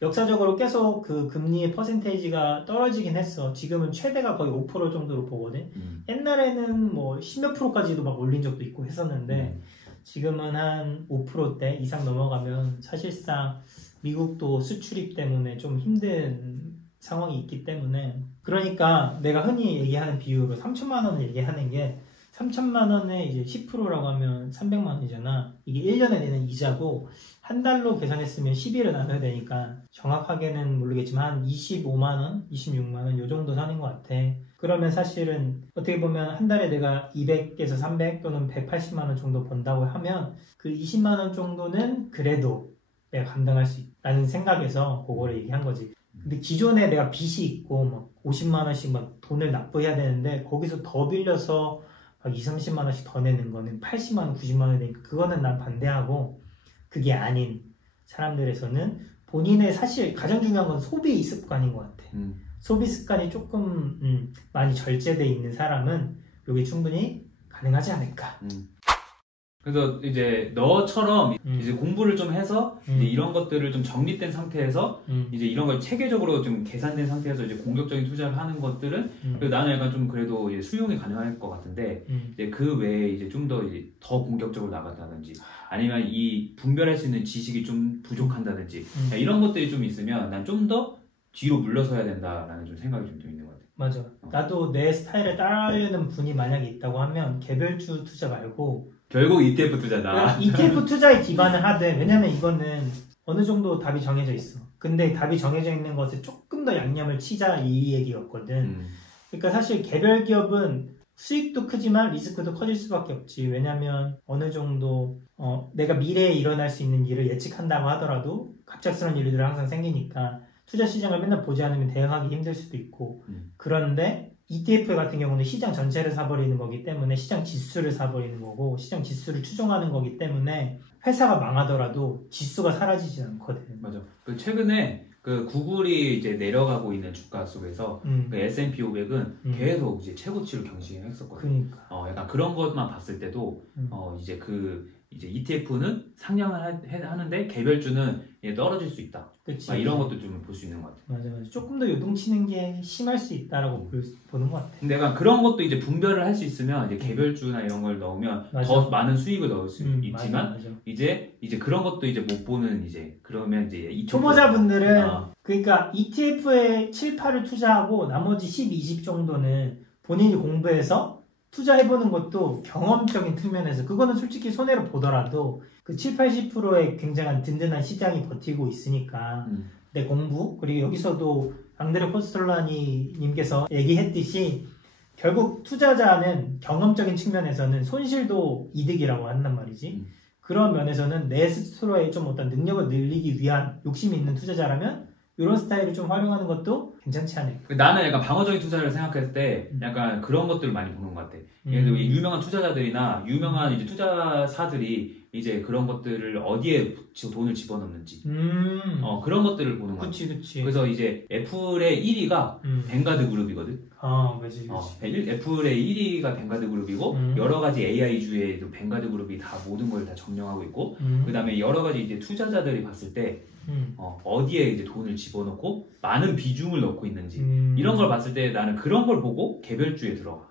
역사적으로 계속 그 금리의 퍼센테이지가 떨어지긴 했어. 지금은 최대가 거의 5% 정도로 보거든. 옛날에는 뭐 10몇 프로까지도 막 올린 적도 있고 했었는데 지금은 한 5%대 이상 넘어가면 사실상 미국도 수출입 때문에 좀 힘든 상황이 있기 때문에 그러니까 내가 흔히 얘기하는 비유로 3천만 원을 얘기하는 게 3천만 원에 이제 10%라고 하면 300만 원이잖아. 이게 1년에 내는 이자고 한 달로 계산했으면 10일을 나눠야 되니까 정확하게는 모르겠지만 한 25만 원, 26만 원 요 정도 사는 것 같아. 그러면 사실은 어떻게 보면 한 달에 내가 200에서 300 또는 180만 원 정도 번다고 하면 그 20만 원 정도는 그래도 내가 감당할 수 있다는 생각에서 그거를 얘기한 거지. 근데 기존에 내가 빚이 있고 막 50만 원씩 막 돈을 납부해야 되는데 거기서 더 빌려서 막 20, 30만 원씩 더 내는 거는 80만 원, 90만 원 되니까 그거는 난 반대하고 그게 아닌 사람들에서는 본인의 사실 가장 중요한 건 소비 습관인 것 같아. 소비 습관이 조금 많이 절제돼 있는 사람은 이게 충분히 가능하지 않을까. 그래서 이제 너처럼 이제 공부를 좀 해서 이제 이런 것들을 좀 정립된 상태에서 이제 이런 걸 체계적으로 좀 계산된 상태에서 이제 공격적인 투자를 하는 것들은 그래도 나는 약간 좀 그래도 이제 수용이 가능할 것 같은데 이제 그 외에 이제 좀 더 공격적으로 나간다든지 아니면 이 분별할 수 있는 지식이 좀 부족한다든지 이런 것들이 좀 있으면 난 좀 더 뒤로 물러서야 된다라는 좀 생각이 좀 있는 것 같아. 맞아. 나도 내 스타일을 따라하려는 분이 만약에 있다고 하면 개별주 투자 말고 결국 ETF 투자다. ETF 투자에 기반을 하되 왜냐면 이거는 어느 정도 답이 정해져 있어. 근데 답이 정해져 있는 것에 조금 더 양념을 치자 이 얘기였거든. 그러니까 사실 개별 기업은 수익도 크지만 리스크도 커질 수밖에 없지. 왜냐면 어느 정도 내가 미래에 일어날 수 있는 일을 예측한다고 하더라도 갑작스러운 일들이 항상 생기니까 투자 시장을 맨날 보지 않으면 대응하기 힘들 수도 있고 그런데 ETF 같은 경우는 시장 전체를 사버리는 거기 때문에 시장 지수를 사버리는 거고 시장 지수를 추종하는 거기 때문에 회사가 망하더라도 지수가 사라지지 않거든. 맞아. 최근에 그 구글이 이제 내려가고 있는 주가 속에서 그 S&P 500은 계속 이제 최고치로 경신했었거든. 그러니까. 약간 그런 것만 봤을 때도 이제 ETF는 상향을 하는데 개별주는 떨어질 수 있다. 그치. 이런 것도 좀 볼 수 있는 것 같아. 맞아. 조금 더 요동치는 게 심할 수 있다라고 보는 것 같아. 근데 약간 그런 것도 이제 분별을 할 수 있으면 이제 개별주나 이런 걸 넣으면 맞아. 더 많은 수익을 넣을 수 있지만 맞아. 이제 그런 것도 이제 못 보는 그러면 이제 초보자분들은 그러니까 ETF에 7, 8을 투자하고 나머지 10, 20 정도는 본인이 공부해서 투자해보는 것도 경험적인 측면에서 그거는 솔직히 손해로 보더라도 그 7, 80%의 굉장한 든든한 시장이 버티고 있으니까 내 공부 그리고 여기서도 앙드레 코스톨라니 님께서 얘기했듯이 결국 투자자는 경험적인 측면에서는 손실도 이득이라고 한단 말이지. 그런 면에서는 내 스스로의 좀 어떤 능력을 늘리기 위한 욕심이 있는 투자자라면 이런 스타일을 좀 활용하는 것도 괜찮지 않을까. 나는 약간 방어적인 투자를 생각했을 때 약간 그런 것들을 많이 보는 것 같아. 예를 들어 유명한 투자자들이나 유명한 이제 투자사들이 이제 그런 것들을 어디에 돈을 집어넣는지 그런 것들을 보는 것 같아. 그치. 그래서 이제 애플의 1위가 밴가드 그룹이거든. 그치. 애플의 1위가 밴가드 그룹이고 여러 가지 AI주에도 밴가드 그룹이 다 모든 걸 다 점령하고 있고 그 다음에 여러 가지 이제 투자자들이 봤을 때 어디에 이제 돈을 집어넣고 많은 비중을 넣고 있는지 이런 걸 봤을 때 나는 그런 걸 보고 개별주에 들어가.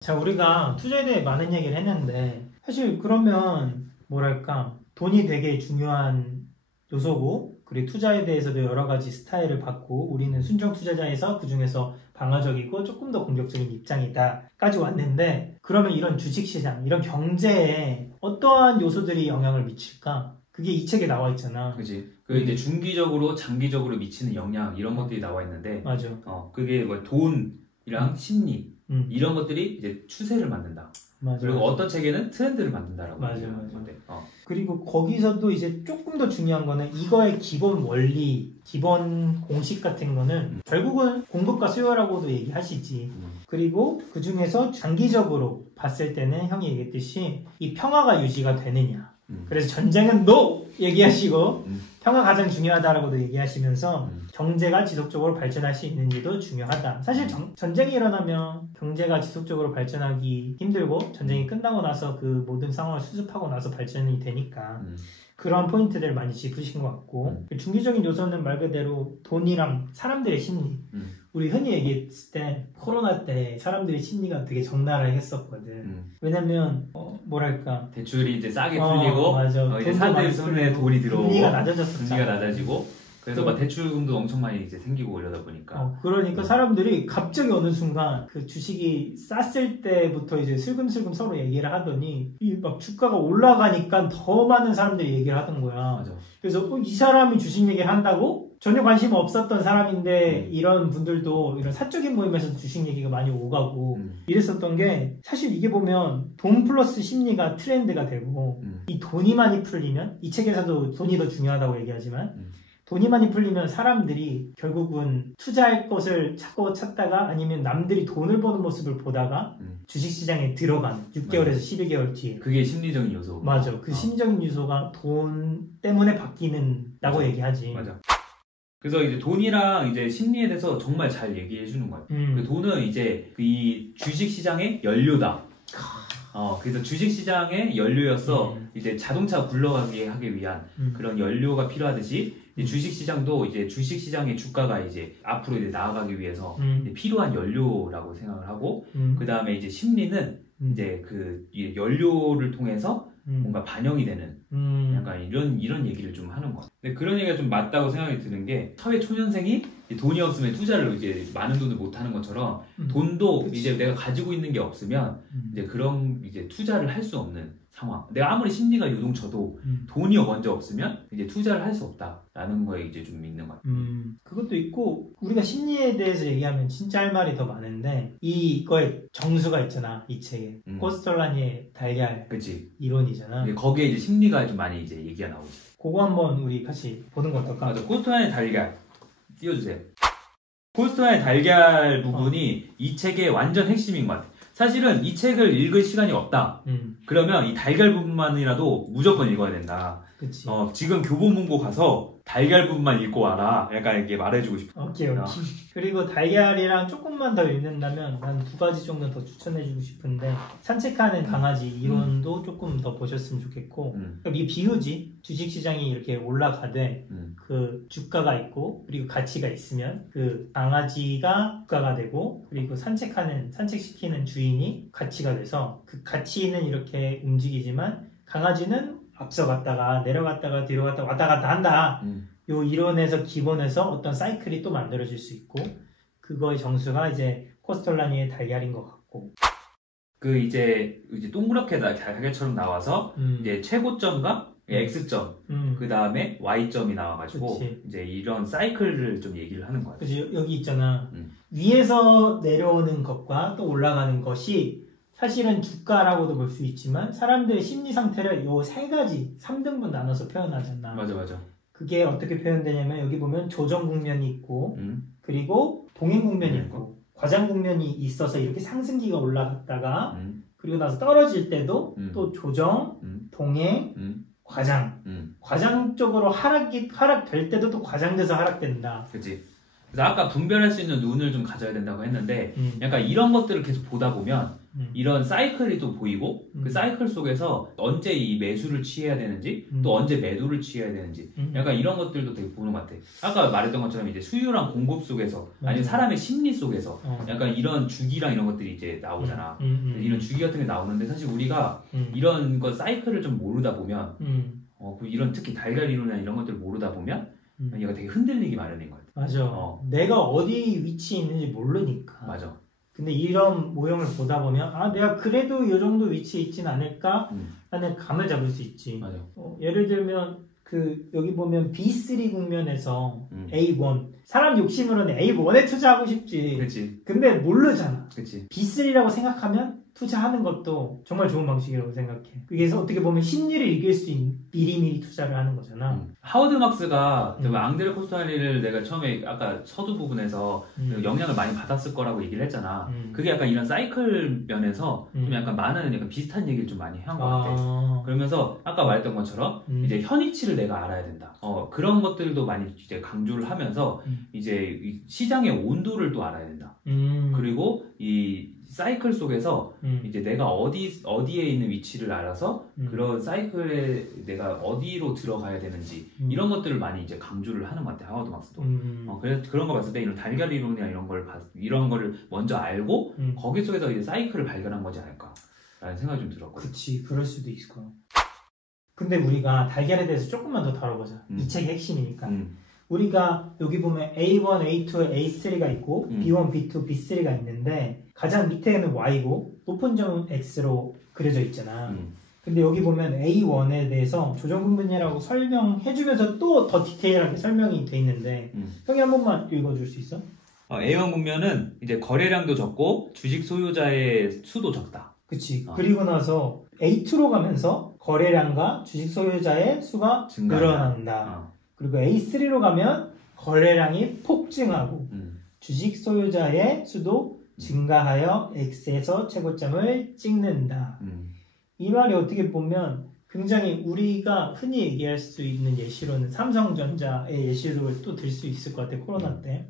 자, 우리가 투자에 대해 많은 얘기를 했는데 사실 그러면 뭐랄까 돈이 되게 중요한 요소고 그리고 투자에 대해서도 여러 가지 스타일을 받고 우리는 순정 투자자에서 그 중에서 방어적이고 조금 더 공격적인 입장이다까지 왔는데 그러면 이런 주식시장, 이런 경제에 어떠한 요소들이 영향을 미칠까? 그게 이 책에 나와 있잖아. 그지. 그 이제 중기적으로, 장기적으로 미치는 영향 이런 것들이 나와 있는데, 맞아. 그게 뭐 돈이랑 심리 이런 것들이 이제 추세를 만든다. 맞아. 그리고 어떤 책에는 트렌드를 만든다라고. 맞아. 그리고 거기서도 이제 조금 더 중요한 거는 이거의 기본 원리, 기본 공식 같은 거는 결국은 공급과 수요라고도 얘기하시지. 그리고 그 중에서 장기적으로 봤을 때는 형이 얘기했듯이 이 평화가 유지가 되느냐. 그래서 전쟁은 NO! 얘기하시고 평화 가장 중요하다라고도 얘기하시면서 경제가 지속적으로 발전할 수 있는지도 중요하다. 사실 전쟁이 일어나면 경제가 지속적으로 발전하기 힘들고 전쟁이 끝나고 나서 그 모든 상황을 수습하고 나서 발전이 되니까 그런 포인트들을 많이 짚으신 것 같고 중기적인 요소는 말 그대로 돈이랑 사람들의 심리 우리 흔히 얘기했을 때 코로나 때 사람들의 심리가 되게 적나라해 했었거든. 왜냐면 뭐랄까 대출이 이제 싸게 풀리고 이제 사람들 손에 돈이 들어오고 금리가 낮아졌었잖아. 금리가 낮아지고 그래서 막 대출금도 엄청 많이 이제 생기고 이러다 보니까 그러니까 사람들이 갑자기 어느 순간 그 주식이 쌌을 때부터 이제 슬금슬금 서로 얘기를 하더니 이 막 주가가 올라가니까 더 많은 사람들이 얘기를 하던 거야. 맞아. 그래서 이 사람이 주식 얘기를 한다고? 전혀 관심 없었던 사람인데 이런 분들도 이런 사적인 모임에서 주식 얘기가 많이 오가고 이랬었던 게 사실 이게 보면 돈 플러스 심리가 트렌드가 되고 이 돈이 많이 풀리면 이 책에서도 돈이 더 중요하다고 얘기하지만 돈이 많이 풀리면 사람들이 결국은 투자할 것을 찾다가 아니면 남들이 돈을 버는 모습을 보다가 주식시장에 들어간 6개월에서 12개월 뒤에 그게 심리적인 요소. 맞아. 그 심리적인 요소가 돈 때문에 바뀌는다고 얘기하지. 맞아. 그래서 이제 돈이랑 이제 심리에 대해서 정말 잘 얘기해 주는 것 같아요. 그 돈은 이제 이 주식 시장의 연료다. 그래서 주식시장의 연료였어. 이제 자동차 굴러가게 하기 위한 그런 연료가 필요하듯이 주식시장도 이제 주식시장의 주가가 이제 앞으로 이제 나아가기 위해서 이제 필요한 연료라고 생각을 하고 그 다음에 이제 심리는 이제 그 연료를 통해서 뭔가 반영이 되는 약간 이런 얘기를 좀 하는 것 같아요. 근데 그런 얘기가 좀 맞다고 생각이 드는 게 사회 초년생이 돈이 없으면 투자를 이제 많은 돈을 못 하는 것처럼 돈도 그치. 이제 내가 가지고 있는 게 없으면 이제 그런 이제 투자를 할 수 없는 상황. 내가 아무리 심리가 요동쳐도 돈이 먼저 없으면 이제 투자를 할 수 없다라는 거에 이제 좀 있는 것 같아요. 그것도 있고 우리가 심리에 대해서 얘기하면 진짜 할 말이 더 많은데 이거에 정수가 있잖아 이 책에 코스톨라니의 달걀 그치. 이론이잖아. 거기에 이제 심리가 좀 많이 이제 얘기가 나오지. 그거 한번 우리 같이 보는 거 어떨까? 맞아. 코스톨라니의 달걀 띄워주세요. 코스톨라니의 달걀 부분이 이 책의 완전 핵심인 것 같아. 사실은 이 책을 읽을 시간이 없다. 그러면 이 달걀 부분만이라도 무조건 읽어야 된다. 그치. 지금 교보문고 가서 달걀 부분만 읽고 와라. 약간 이렇게 말해주고 싶어. 오케이. 그리고 달걀이랑 조금만 더 읽는다면 난 2가지 정도 더 추천해주고 싶은데 산책하는 강아지 이론도 조금 더 보셨으면 좋겠고 그러니까 이 비유지 주식시장이 이렇게 올라가되 그 주가가 있고 그리고 가치가 있으면 그 강아지가 주가가 되고 그리고 산책시키는 주인이 가치가 돼서 그 가치는 이렇게 움직이지만 강아지는 앞서갔다가 내려갔다가 뒤로 갔다가 왔다 갔다 한다. 요 이론에서 기본에서 어떤 사이클이 또 만들어질 수 있고 그거의 정수가 이제 코스톨라니의 달걀인 것 같고 그 이제 동그랗게 달걀처럼 나와서 이제 최고점과 X점 그 다음에 Y점이 나와가지고 그치. 이제 이런 사이클을 좀 얘기를 하는 거야. 그치. 여기 있잖아. 위에서 내려오는 것과 또 올라가는 것이 사실은 주가라고도 볼 수 있지만 사람들의 심리 상태를 요 3가지 3등분 나눠서 표현하잖아. 맞아. 그게 어떻게 표현되냐면 여기 보면 조정 국면이 있고 그리고 동행 국면이 있고 과장 국면이 있어서 이렇게 상승기가 올라갔다가 그리고 나서 떨어질 때도 또 조정, 동행, 과장. 과장 쪽으로 하락될 때도 또 과장돼서 하락된다. 그치. 그래서 아까 분별할 수 있는 눈을 좀 가져야 된다고 했는데 약간 이런 것들을 계속 보다 보면 이런 사이클이 또 보이고 그 사이클 속에서 언제 이 매수를 취해야 되는지 또 언제 매도를 취해야 되는지 약간 이런 것들도 되게 보는 것 같아. 아까 말했던 것처럼 이제 수요랑 공급 속에서 아니면 사람의 심리 속에서 약간 이런 주기랑 이런 것들이 이제 나오잖아. 이런 주기 같은 게 나오는데 사실 우리가 이런 거 사이클을 좀 모르다 보면 이런 특히 달걀 이론이나 이런 것들을 모르다 보면 얘가 되게 흔들리기 마련인 것 같아. 맞아. 내가 어디 위치에 있는지 모르니까. 맞아. 근데 이런 모형을 보다 보면 내가 그래도 이 정도 위치에 있진 않을까 라는 감을 잡을 수 있지. 맞아. 예를 들면 여기 보면 B3 국면에서 A1 사람 욕심으로는 A1에 투자하고 싶지. 그치. 근데 모르잖아. 그치. B3라고 생각하면 투자하는 것도 정말 좋은 방식이라고 생각해. 그래서 어떻게 보면 심리를 이길 수 있는 미리미리 투자를 하는 거잖아. 하워드 막스가 앙드레 코스톨라니를 내가 처음에 아까 서두 부분에서 영향을 많이 받았을 거라고 얘기를 했잖아. 그게 약간 이런 사이클 면에서 좀 약간 많은 약간 비슷한 얘기를 좀 많이 한 것 같아. 그러면서 아까 말했던 것처럼 이제 현위치를 내가 알아야 된다. 그런 것들도 많이 이제 강조를 하면서 이제 시장의 온도를 또 알아야 된다. 그리고 이 사이클 속에서 이제 내가 어디에 있는 위치를 알아서 그런 사이클에 내가 어디로 들어가야 되는지 이런 것들을 많이 이제 강조를 하는 것 같아요. 하워드 막스도. 그래서 그런 거 봤을 때 이런 달걀 이론이나 이런 거를 먼저 알고 거기 속에서 이제 사이클을 발견한 거지 않을까라는 생각이 좀 들었거든요. 그치, 그럴 수도 있을 거야. 근데 우리가 달걀에 대해서 조금만 더 다뤄보자. 이 책의 핵심이니까. 우리가 여기 보면 A1, A2, A3가 있고 B1, B2, B3가 있는데 가장 밑에는 Y고 높은 점은 X로 그려져 있잖아. 근데 여기 보면 A1에 대해서 조정분분이라고 설명해주면서 또 더 디테일하게 설명이 돼 있는데 형이 한 번만 읽어줄 수 있어? A1 국면은 이제 거래량도 적고 주식 소유자의 수도 적다. 그치. 그리고 나서 A2로 가면서 거래량과 주식 소유자의 수가 늘어난다. 그리고 A3로 가면 거래량이 폭증하고 주식 소유자의 수도 증가하여 X에서 최고점을 찍는다. 이 말이 어떻게 보면 굉장히 우리가 흔히 얘기할 수 있는 예시로는 삼성전자의 예시를 또 들 수 있을 것 같아. 코로나 때.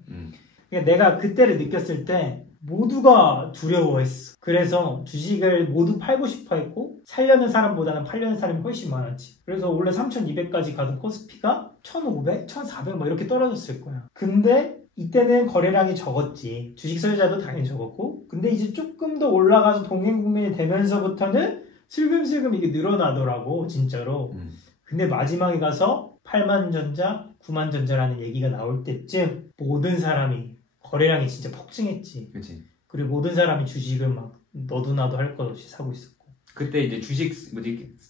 그러니까 내가 그때를 느꼈을 때 모두가 두려워했어. 그래서 주식을 모두 팔고 싶어 했고 살려는 사람보다는 팔려는 사람이 훨씬 많았지. 그래서 원래 3,200까지 가던 코스피가 1,500, 1,400 막 이렇게 떨어졌을 거야. 근데 이때는 거래량이 적었지. 주식 소유자도 당연히 적었고. 근데 이제 조금 더 올라가서 동행국면이 되면서부터는 슬금슬금 이게 늘어나더라고, 진짜로. 근데 마지막에 가서 8만전자, 9만전자라는 얘기가 나올 때쯤 모든 사람이 거래량이 진짜 폭증했지. 그치. 그리고 모든 사람이 주식을 막 너도 나도 할 것 없이 사고 있었고. 그때 이제 주식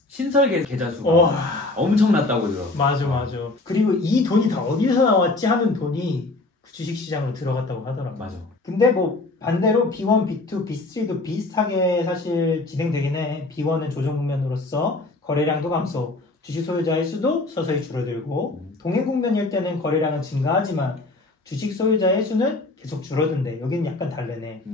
신설 계좌 수가 엄청났다고 들어. 맞아. 그리고 이 돈이 다 어디서 나왔지 하는 돈이 그 주식시장으로 들어갔다고 하더라고. 맞아. 근데 뭐 반대로 B1, B2, B3도 비슷하게 사실 진행되긴 해. B1은 조정 국면으로서 거래량도 감소, 주식 소유자의 수도 서서히 줄어들고 동행 국면일 때는 거래량은 증가하지만 주식 소유자의 수는 계속 줄어든대. 여기는 약간 다르네.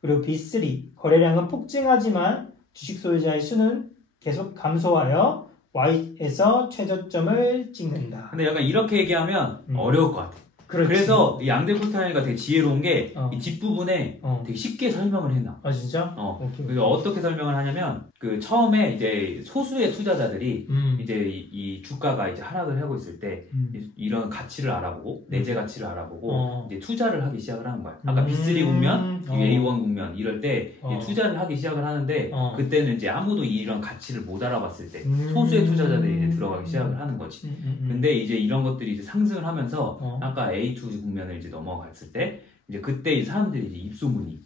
그리고 B3 거래량은 폭증하지만 주식 소유자의 수는 계속 감소하여 Y에서 최저점을 찍는다. 근데 약간 이렇게 얘기하면 어려울 것 같아. 그렇지. 그래서 이 양대코타니가 되게 지혜로운 게 이 뒷부분에 되게 쉽게 설명을 해놔. 아 진짜? 그래서 어떻게 설명을 하냐면 그 처음에 이제 소수의 투자자들이 이제 이 주가가 이제 하락을 하고 있을 때 이런 가치를 알아보고 내재 가치를 알아보고 이제 투자를 하기 시작을 하는 거야. 아까 B3 국면, A1 국면 이럴 때 투자를 하기 시작을 하는데 그때는 이제 아무도 이런 가치를 못 알아봤을 때 소수의 투자자들이 이제 들어가기 시작을 하는 거지. 근데 이제 이런 것들이 이제 상승을 하면서 아까 A2 국면을 이제 넘어갔을 때 이제 그때 이 사람들이 이제 입소문이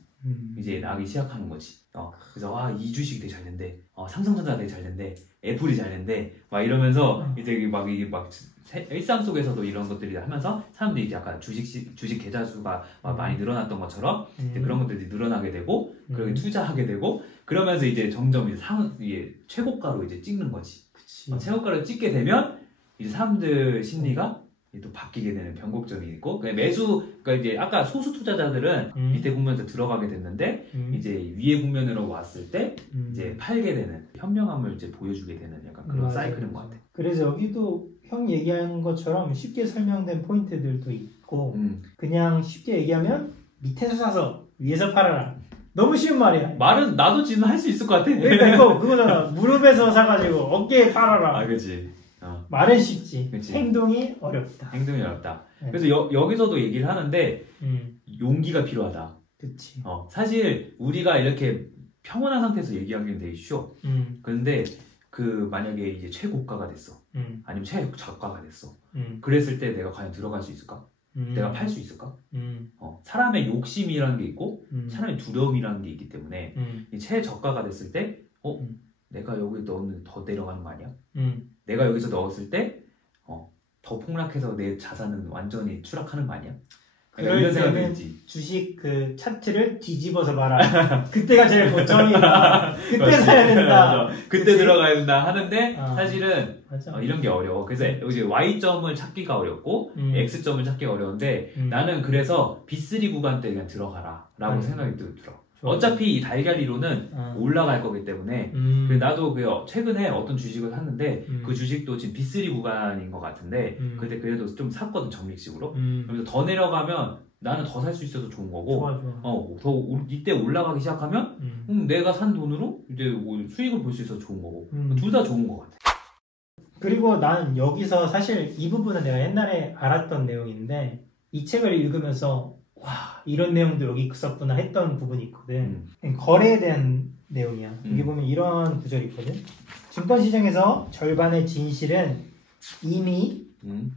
이제 나기 시작하는 거지. 그래서 이 주식이 되게 잘 된대. 삼성전자 되게 잘 된대. 애플이 잘 된대. 막 이러면서 이제 이게 막 일상 속에서도 이런 것들이 하면서 사람들이 이제 약간 주식 계좌 수가 많이 늘어났던 것처럼 이제 그런 것들이 늘어나게 되고 그리고 투자하게 되고 그러면서 이제 점점 이제 최고가로 이제 찍는 거지. 그치. 최고가를 찍게 되면 이제 사람들 심리가 또 바뀌게 되는 변곡점이 있고 그러니까 이제 아까 소수 투자자들은 밑에 국면에서 들어가게 됐는데 이제 위에 국면으로 왔을 때 이제 팔게 되는 현명함을 이제 보여주게 되는 약간 그런 사이클인 것 같아. 그래서 여기도 형 얘기하는 것처럼 쉽게 설명된 포인트들도 있고 그냥 쉽게 얘기하면 밑에서 사서 위에서 팔아라. 너무 쉬운 말이야. 말은 나도 지금 할 수 있을 것 같아. 그러니까 그거잖아. 무릎에서 사가지고 어깨에 팔아라. 그치. 말은 쉽지. 그치. 행동이 어렵다. 행동이 어렵다. 그래서 여기서도 얘기를 하는데 용기가 필요하다. 그치. 사실 우리가 이렇게 평온한 상태에서 얘기하기는 되게 쉬워. 그런데 만약에 이제 최고가가 됐어. 아니면 최저가가 됐어. 그랬을 때 내가 과연 들어갈 수 있을까? 내가 팔 수 있을까? 사람의 욕심이라는 게 있고 사람의 두려움이라는 게 있기 때문에 이 최저가가 됐을 때 내가 여기 넣으면 더 내려가는 거 아니야? 내가 여기서 넣었을 때 더 폭락해서 내 자산은 완전히 추락하는 거 아니야? 이런 생각이 있지. 주식 그 차트를 뒤집어서 봐라. 그때가 제일 고점이다. 그때 사야 된다. 그때 그치? 들어가야 된다 하는데 사실은 이런 게 어려워. 그래서 이제 Y점을 찾기가 어렵고 X점을 찾기가 어려운데 나는 그래서 B3 구간 때 그냥 들어가라 라고 생각이 들어. 어차피 이 달걀이로는 올라갈 거기 때문에 나도 최근에 어떤 주식을 샀는데 그 주식도 지금 B3 구간인 것 같은데 그때 그래도 좀 샀거든 적립식으로. 그래서 더 내려가면 나는 더 살 수 있어서 좋은 거고 더 이때 올라가기 시작하면 내가 산 돈으로 이제 수익을 볼 수 있어서 좋은 거고 둘 다 좋은 것 같아. 그리고 나는 여기서 사실 이 부분은 내가 옛날에 알았던 내용인데 이 책을 읽으면서 와 이런 내용도 여기 있었구나 했던 부분이 있거든. 거래에 대한 내용이야. 여기 보면 이런 구절이 있거든. 증권시장에서 절반의 진실은 이미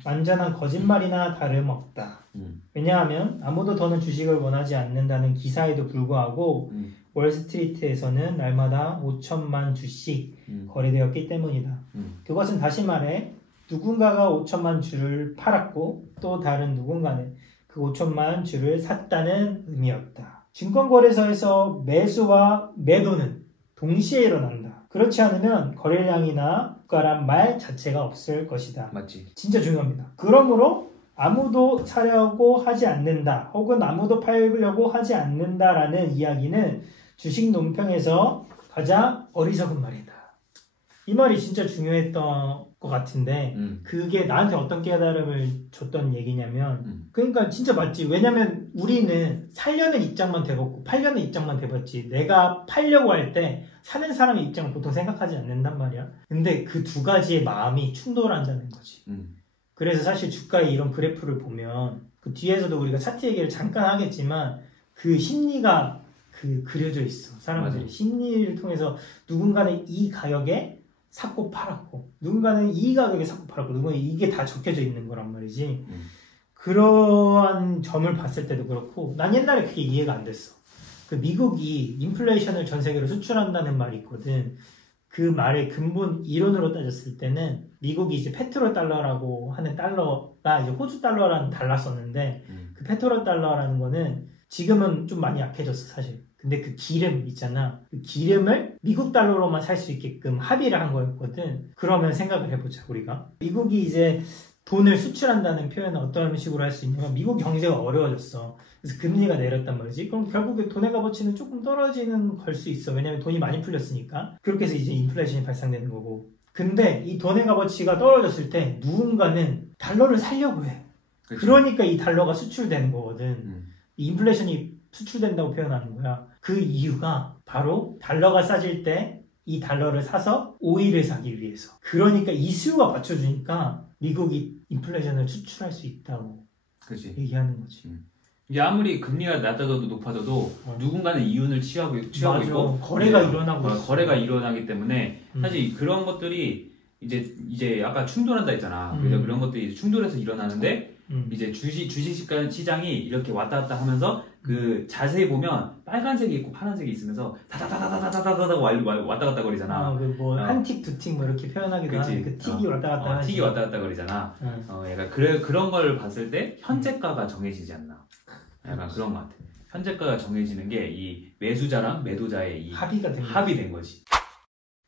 완전한 거짓말이나 다름없다. 왜냐하면 아무도 더는 주식을 원하지 않는다는 기사에도 불구하고 월스트리트에서는 날마다 5천만 주씩 거래되었기 때문이다. 그것은 다시 말해 누군가가 5천만 주를 팔았고 또 다른 누군가는 그 5천만 주를 샀다는 의미였다. 증권거래소에서 매수와 매도는 동시에 일어난다. 그렇지 않으면 거래량이나 주가란 말 자체가 없을 것이다. 맞지. 진짜 중요합니다. 그러므로 아무도 사려고 하지 않는다. 혹은 아무도 팔려고 하지 않는다라는 이야기는 주식 논평에서 가장 어리석은 말이다. 이 말이 진짜 중요했던 것 같은데 그게 나한테 어떤 깨달음을 줬던 얘기냐면 그러니까 진짜 맞지. 왜냐면 우리는 살려는 입장만 돼봤고 팔려는 입장만 돼봤지 내가 팔려고 할 때 사는 사람의 입장을 보통 생각하지 않는단 말이야. 근데 그 두 가지의 마음이 충돌한다는 거지. 그래서 사실 주가의 이런 그래프를 보면 그 뒤에서도 우리가 차트 얘기를 잠깐 하겠지만 그 심리가 그려져 있어. 사람들이 맞아. 심리를 통해서 누군가는 이 가격에 샀고 팔았고 누군가는 이 가격에 샀고 팔았고 누군가는 이게 다 적혀져 있는 거란 말이지. 그러한 점을 봤을 때도 그렇고 난 옛날에 그게 이해가 안 됐어. 그 미국이 인플레이션을 전 세계로 수출한다는 말이 있거든. 그 말의 근본 이론으로 따졌을 때는 미국이 이제 페트로 달러라고 하는 달러가 이제 호주 달러라는 달러 썼는데 그 페트로 달러라는 거는 지금은 좀 많이 약해졌어 사실. 근데 그 기름 있잖아. 그 기름을 미국 달러로만 살 수 있게끔 합의를 한 거였거든. 그러면 생각을 해보자 우리가. 미국이 이제 돈을 수출한다는 표현은 어떤 식으로 할 수 있냐면 미국 경제가 어려워졌어. 그래서 금리가 내렸단 말이지. 그럼 결국에 돈의 값어치는 조금 떨어지는 걸 수 있어. 왜냐면 돈이 많이 풀렸으니까. 그렇게 해서 이제 인플레이션이 발생되는 거고. 근데 이 돈의 값어치가 떨어졌을 때 누군가는 달러를 살려고 해. 그치. 그러니까 이 달러가 수출되는 거거든. 이 인플레이션이 수출된다고 표현하는 거야. 그 이유가 바로 달러가 싸질 때 이 달러를 사서 오일을 사기 위해서. 그러니까 이 수요가 받쳐주니까 미국이 인플레이션을 수출할 수 있다고 그치. 얘기하는 거지. 이게 아무리 금리가 낮아져도 높아져도 누군가는 이윤을 취하고 있고 거래가 일어나고 있어. 거래가 일어나기 때문에 사실 그런 것들이 이제 아까 충돌한다 했잖아. 그래서 그런 것들이 충돌해서 일어나는데 이제 주식 시장이 이렇게 왔다 갔다 하면서 그 자세히 보면 빨간색이 있고 파란색이 있으면서 다다다다다다다다 왔다 갔다 거리잖아. 그 뭐 한 틱 두 틱 뭐 이렇게 표현하기도 하는데 그 틱이 왔다 갔다 하지. 틱이 왔다 갔다 거리잖아. 약간 그런 걸 봤을 때 현재가가 정해지지 않나. 약간 그런 것 같아. 현재가가 정해지는 게 이 매수자랑 매도자의 이 합이 된 거지.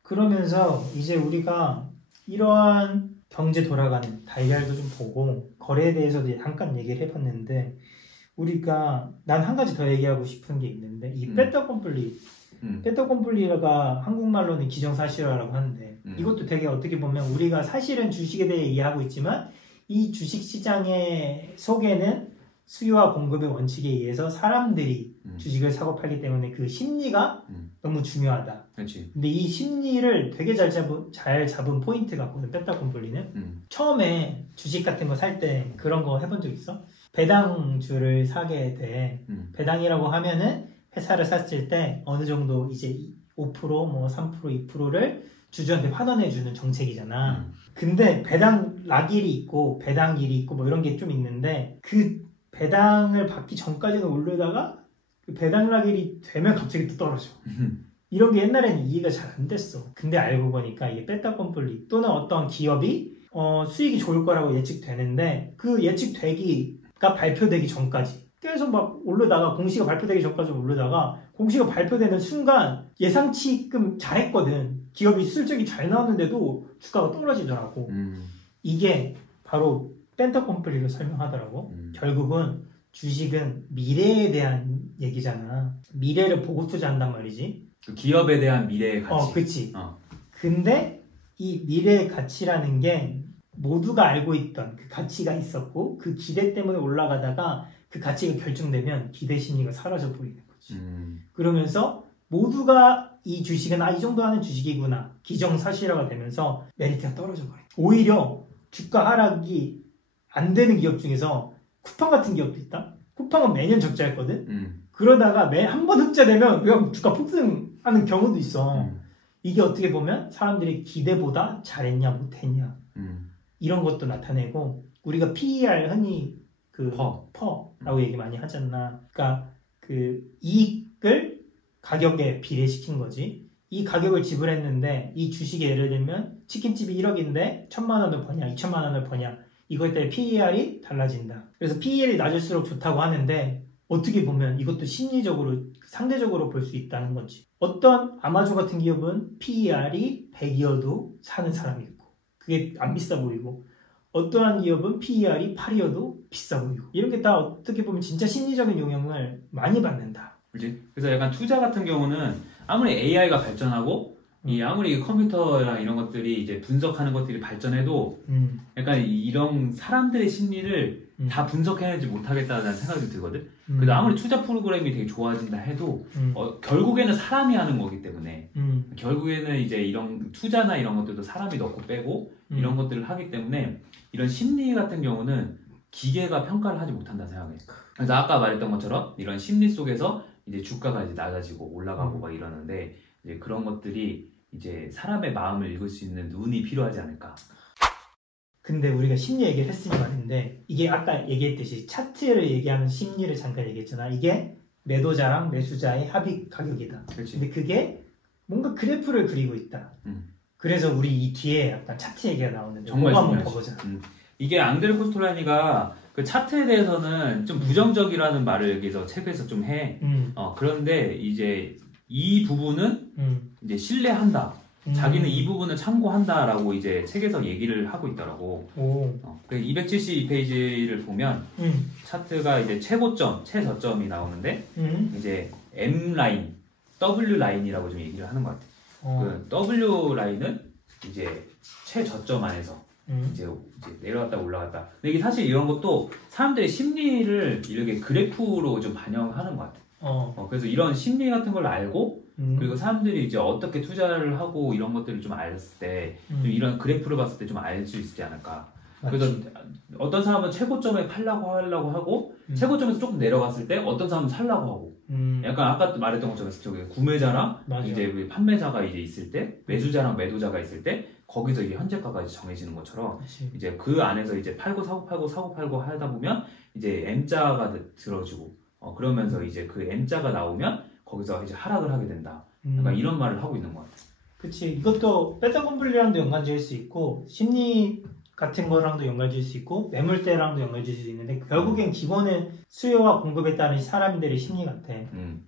그러면서 이제 우리가 이러한 경제 돌아가는 달걀도 좀 보고 거래에 대해서도 잠깐 얘기를 해봤는데 난 한 가지 더 얘기하고 싶은 게 있는데 이 빼떡컴플리 빼떡컴플리가 한국말로는 기정사실화라고 하는데 이것도 되게 어떻게 보면 우리가 사실은 주식에 대해 이해하고 있지만 이 주식시장의 속에는 수요와 공급의 원칙에 의해서 사람들이 주식을 사고 팔기 때문에 그 심리가 너무 중요하다. 그치. 근데 이 심리를 되게 잘 잡은 포인트 같거든. 빼떡컴플리는. 처음에 주식 같은 거 살 때 그런 거 해본 적 있어? 배당주를 사게 돼. 배당이라고 하면은 회사를 샀을 때 어느 정도 이제 5% 뭐 3% 2%를 주주한테 환원해주는 정책이잖아. 근데 배당 락일이 있고 배당일이 있고 뭐 이런 게 좀 있는데 그 배당을 받기 전까지는 오르다가 그 배당 락일이 되면 갑자기 또 떨어져. 이런 게 옛날에는 이해가 잘 안 됐어. 근데 알고 보니까 이게 빼떡컴플리 또는 어떤 기업이 수익이 좋을 거라고 예측되는데 그 예측되기가 발표되기 전까지 계속 막 오르다가 공시가 발표되기 전까지 오르다가 공시가 발표되는 순간 예상치끔 잘했거든. 기업이 실적이 잘 나왔는데도 주가가 떨어지더라고. 이게 바로 빼떡컴플리로 설명하더라고. 결국은 주식은 미래에 대한 얘기잖아. 미래를 보고 투자한단 말이지. 기업에 대한 미래의 가치. 그치. 근데 이 미래의 가치라는 게 모두가 알고 있던 그 가치가 있었고 그 기대 때문에 올라가다가 그 가치가 결정되면 기대 심리가 사라져 버리는 거지. 그러면서 모두가 이 주식은 이 정도 하는 주식이구나 기정사실화가 되면서 메리트가 떨어져 버려. 오히려 주가 하락이 안 되는 기업 중에서 쿠팡 같은 기업도 있다. 쿠팡은 매년 적자였거든. 그러다가 매 한 번 흑자되면 그냥 주가 폭등하는 경우도 있어. 이게 어떻게 보면 사람들이 기대보다 잘했냐 못했냐 이런 것도 나타내고 우리가 PER 흔히 퍼라고 얘기 많이 하잖아. 그러니까 그 이익을 가격에 비례시킨 거지. 이 가격을 지불했는데 이 주식에 예를 들면 치킨집이 1억인데 1,000만 원을 버냐 2,000만 원을 버냐 이거에 따라 PER이 달라진다. 그래서 PER이 낮을수록 좋다고 하는데 어떻게 보면 이것도 심리적으로 상대적으로 볼 수 있다는 거지. 어떤 아마존 같은 기업은 PER이 100이어도 사는 사람이 있고 그게 안 비싸 보이고 어떠한 기업은 PER이 8이어도 비싸 보이고 이런 게 다 어떻게 보면 진짜 심리적인 영향을 많이 받는다. 그렇지. 그래서 약간 투자 같은 경우는 아무리 AI가 발전하고 이 아무리 컴퓨터랑 이런 것들이 이제 분석하는 것들이 발전해도 약간 이런 사람들의 심리를 다 분석해내지 못하겠다는 생각이 들거든. 그래서 아무리 투자 프로그램이 되게 좋아진다 해도 결국에는 사람이 하는 거기 때문에 결국에는 이제 이런 투자나 이런 것들도 사람이 넣고 빼고 이런 것들을 하기 때문에 이런 심리 같은 경우는 기계가 평가를 하지 못한다 생각해. 그래서 아까 말했던 것처럼 이런 심리 속에서 이제 주가가 이제 낮아지고 올라가고 막 이러는데 이제 그런 것들이 이제 사람의 마음을 읽을 수 있는 눈이 필요하지 않을까. 근데 우리가 심리 얘기를 했으니 말인데 이게 아까 얘기했듯이 차트를 얘기하면 심리를 잠깐 얘기했잖아. 이게 매도자랑 매수자의 합의 가격이다. 그치. 근데 그게 뭔가 그래프를 그리고 있다. 그래서 우리 이 뒤에 약간 차트 얘기가 나오는데 정말 그거 한번 봐보자. 이게 앙드레 코스톨라니가 그 차트에 대해서는 좀 부정적이라는 말을 여기서 책에서 좀 해. 그런데 이제 이 부분은 이제 신뢰한다. 자기는 이 부분을 참고한다라고 이제 책에서 얘기를 하고 있더라고. 272페이지를 보면 차트가 이제 최고점, 최저점이 나오는데 이제 M 라인, W 라인이라고 좀 얘기를 하는 것 같아. 그 W 라인은 이제 최저점 안에서 이제 내려갔다 올라갔다. 근데 이게 사실 이런 것도 사람들의 심리를 이렇게 그래프로 좀 반영하는 것 같아. 그래서 이런 심리 같은 걸 알고 그리고 사람들이 이제 어떻게 투자를 하고 이런 것들을 좀 알았을 때 좀 이런 그래프를 봤을 때 좀 알 수 있지 않을까. 맞지. 그래서 어떤 사람은 최고점에 팔라고 하려고 하고 최고점에서 조금 내려갔을 때 어떤 사람은 살라고 하고 약간 아까 말했던 것처럼 저기 구매자랑 맞아. 이제 판매자가 이제 있을 때 매수자랑 매도자가 있을 때 거기서 이제 현재가가 정해지는 것처럼 그치. 이제 그 안에서 이제 팔고 사고 팔고 사고 팔고 하다 보면 이제 M자가 들어지고 그러면서 이제 그 M자가 나오면 거기서 이제 하락을 하게 된다. 약간 이런 말을 하고 있는 것 같아. 그치. 이것도 베타컴플리랑도 연관지을 수 있고 심리 같은 거랑도 연관지을 수 있고 매물대랑도 연관지을 수 있는데 결국엔 기본은 수요와 공급에 따른 사람들의 심리 같아.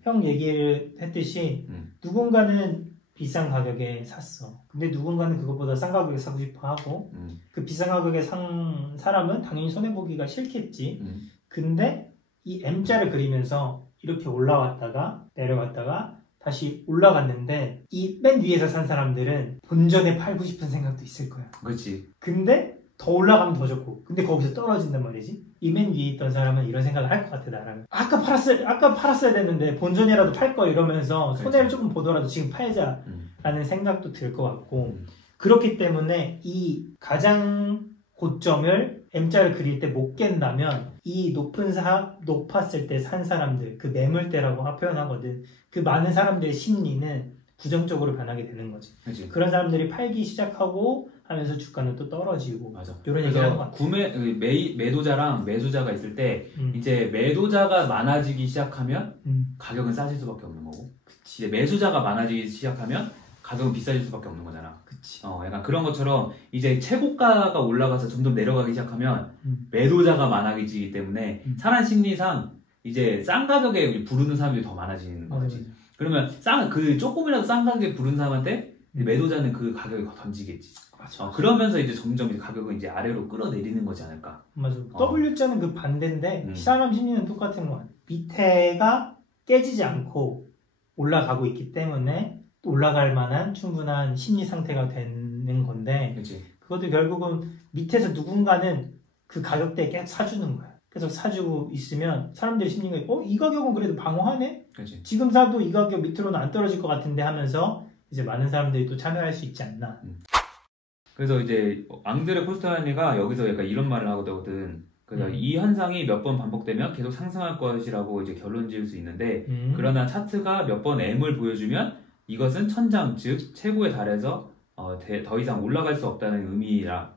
형 얘기를 했듯이 누군가는 비싼 가격에 샀어. 근데 누군가는 그것보다 싼 가격에 사고 싶어 하고 그 비싼 가격에 산 사람은 당연히 손해보기가 싫겠지. 근데 이 M자를 그리면서 이렇게 올라왔다가 내려갔다가 다시 올라갔는데 이 맨 위에서 산 사람들은 본전에 팔고 싶은 생각도 있을 거야. 그렇지. 근데 더 올라가면 더 좋고 근데 거기서 떨어진단 말이지. 이 맨 위에 있던 사람은 이런 생각을 할 것 같아. 나랑 아까 팔았어야 됐는데 본전이라도 팔 거 이러면서 손해를 조금 보더라도 지금 팔자라는 생각도 들 것 같고 그렇기 때문에 이 가장 고점을 M자를 그릴 때 못 깬다면 이 높았을 때 산 사람들 그 매물대라고 표현하거든. 그 많은 사람들의 심리는 부정적으로 변하게 되는 거지. 그치. 그런 사람들이 팔기 시작하고 하면서 주가는 또 떨어지고. 맞아. 이런 얘기를 하는 것 같아. 매도자랑 매수자가 있을 때 이제 매도자가 많아지기 시작하면 가격은 싸질 수밖에 없는 거고 이제 매수자가 많아지기 시작하면 가격은 비싸질 수밖에 없는 거잖아. 그치. 약간 그런 것처럼 이제 최고가가 올라가서 점점 내려가기 시작하면 매도자가 많아지기 때문에 사람 심리상 이제 싼 가격에 부르는 사람들이 더 많아지는 거지. 그러면 그 조금이라도 싼 가격에 부르는 사람한테 매도자는 그 가격을 던지겠지. 맞아. 그러면서 이제 점점 이제 가격은 이제 아래로 끌어내리는 거지 않을까. 맞아. W자는 그 반대인데 사람 심리는 똑같은 거 같아. 밑에가 깨지지 않고 올라가고 있기 때문에 올라갈 만한 충분한 심리 상태가 되는 건데 그치. 그것도 결국은 밑에서 누군가는 그 가격대에 계속 사주는 거야. 계속 사주고 있으면 사람들의 심리가 이 가격은 그래도 방어하네? 그치. 지금 사도 이 가격 밑으로는 안 떨어질 것 같은데 하면서 이제 많은 사람들이 또 참여할 수 있지 않나. 그래서 이제 앙드레 코스톨라니가 여기서 약간 이런 말을 하거든. 그래서 이 현상이 몇 번 반복되면 계속 상승할 것이라고 이제 결론 지을 수 있는데 그러나 차트가 몇 번 M을 보여주면 이것은 천장, 즉 최고에 달해서 더 이상 올라갈 수 없다는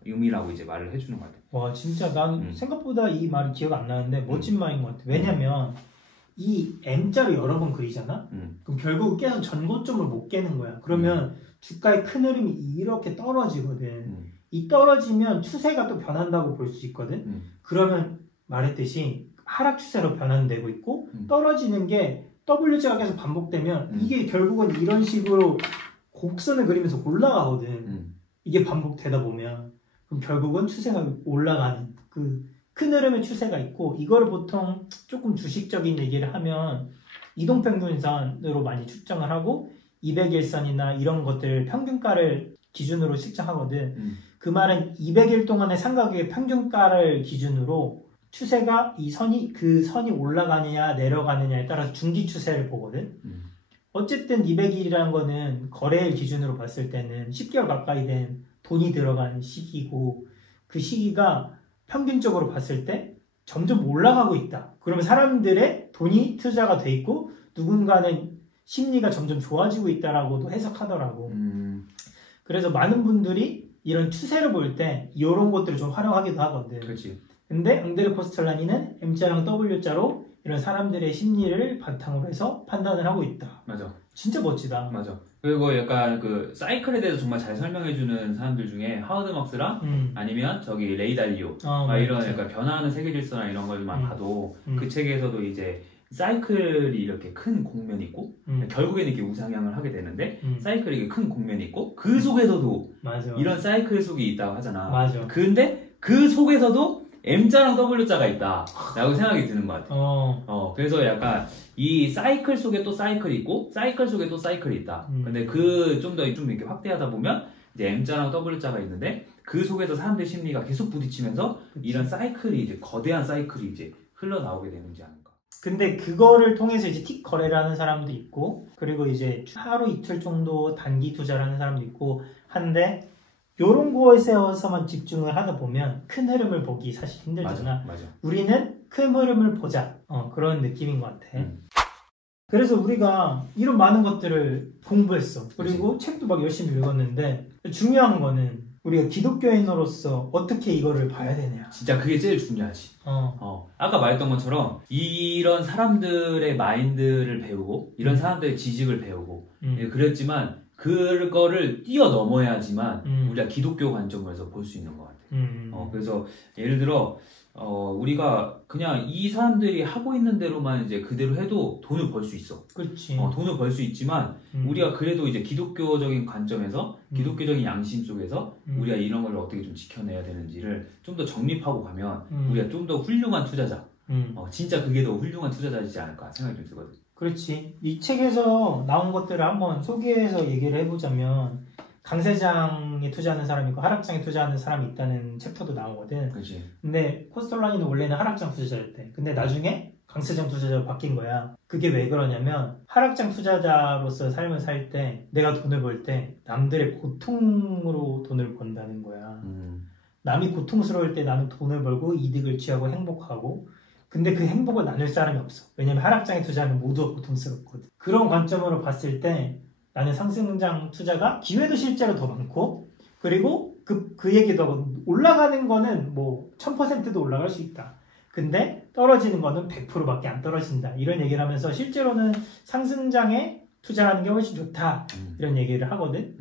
의미라고 이제 말을 해주는 것 같아요. 와 진짜 난 생각보다 이 말이 기억 안 나는데 멋진 말인 것 같아. 왜냐면 이 M자를 여러 번 그리잖아? 그럼 결국 계속 전고점을 못 깨는 거야. 그러면 주가의 큰 흐름이 이렇게 떨어지거든. 이 떨어지면 추세가 또 변한다고 볼 수 있거든. 그러면 말했듯이 하락 추세로 변환되고 있고 떨어지는 게 W자가 계속 반복되면 이게 결국은 이런 식으로 곡선을 그리면서 올라가거든. 이게 반복되다 보면 그럼 결국은 추세가 올라가는 그 큰 흐름의 추세가 있고 이거를 보통 조금 주식적인 얘기를 하면 이동평균선으로 많이 측정을 하고 200일선이나 이런 것들 평균가를 기준으로 측정하거든. 그 말은 200일 동안의 상가격의 평균가를 기준으로 추세가 그 선이 올라가느냐 내려가느냐에 따라서 중기 추세를 보거든. 어쨌든 200일이라는 거는 거래일 기준으로 봤을 때는 10개월 가까이 된 돈이 들어간 시기고, 그 시기가 평균적으로 봤을 때 점점 올라가고 있다. 그러면 사람들의 돈이 투자가 돼 있고 누군가는 심리가 점점 좋아지고 있다라고도 해석하더라고. 그래서 많은 분들이 이런 추세를 볼 때 이런 것들을 좀 활용하기도 하거든. 그렇지. 근데 앙드레 코스톨라니는 M자랑 W자로 이런 사람들의 심리를 바탕으로 해서 판단을 하고 있다. 맞아. 진짜 멋지다. 맞아. 그리고 약간 그 사이클에 대해서 정말 잘 설명해주는 사람들 중에 하워드 막스랑 아니면 저기 레이 달리오 이런 약간 변화하는 세계 질서나 이런 걸만 봐도 그 책에서도 이제 사이클이 이렇게 큰 공면이 있고 결국에는 이렇게 우상향을 하게 되는데 사이클이 이렇게 큰 공면이 있고 그 속에서도 맞아. 이런 사이클 속이 있다고 하잖아. 맞아. 근데 그 속에서도 M자랑 W자가 있다 라고 생각이 드는 것 같아. 그래서 약간 이 사이클 속에 또 사이클이 있고 사이클 속에 또 사이클이 있다. 근데 그 좀 이렇게 확대하다 보면 이제 M자랑 W자가 있는데 그 속에서 사람들 심리가 계속 부딪히면서 이런 사이클이 이제 거대한 사이클이 이제 흘러나오게 되는지 아닌가. 근데 그거를 통해서 이제 틱 거래를 하는 사람도 있고, 그리고 이제 하루 이틀 정도 단기 투자를 하는 사람도 있고 한데, 요런 거에서만 집중을 하다 보면 큰 흐름을 보기 사실 힘들잖아. 맞아. 우리는 큰 흐름을 보자. 그런 느낌인 것 같아. 그래서 우리가 이런 많은 것들을 공부했어. 그리고 그치. 책도 막 열심히 읽었는데, 중요한 거는 우리가 기독교인으로서 어떻게 이거를 봐야 되냐. 진짜 그게 제일 중요하지. 아까 말했던 것처럼 이런 사람들의 마인드를 배우고 이런 사람들의 지식을 배우고 그랬지만 그거를 뛰어넘어야지만 우리가 기독교 관점에서 볼 수 있는 것 같아. 그래서 예를 들어 우리가 그냥 이 사람들이 하고 있는 대로만 이제 그대로 해도 돈을 벌 수 있어. 그렇지. 돈을 벌 수 있지만 우리가 그래도 이제 기독교적인 관점에서 기독교적인 양심 속에서 우리가 이런 걸 어떻게 좀 지켜내야 되는지를 좀 더 정립하고 가면 우리가 좀 더 훌륭한 투자자. 진짜 그게 더 훌륭한 투자자이지 않을까 생각이 좀 들거든. 그렇지. 이 책에서 나온 것들을 한번 소개해서 얘기를 해보자면 강세장에 투자하는 사람이 있고 하락장에 투자하는 사람이 있다는 챕터도 나오거든. 그렇지. 근데 코스톨라니는 원래는 하락장 투자자였대. 근데 나중에 강세장 투자자로 바뀐 거야. 그게 왜 그러냐면 하락장 투자자로서 삶을 살 때 내가 돈을 벌 때 남들의 고통으로 돈을 번다는 거야. 남이 고통스러울 때 나는 돈을 벌고 이득을 취하고 행복하고, 근데 그 행복을 나눌 사람이 없어. 왜냐면 하락장에 투자하면 모두가 고통스럽거든. 그런 관점으로 봤을 때 나는 상승장 투자가 기회도 실제로 더 많고, 그리고 그 얘기도 하고 올라가는 거는 뭐 1000%도 올라갈 수 있다. 근데 떨어지는 거는 100%밖에 안 떨어진다. 이런 얘기를 하면서 실제로는 상승장에 투자하는 게 훨씬 좋다. 이런 얘기를 하거든.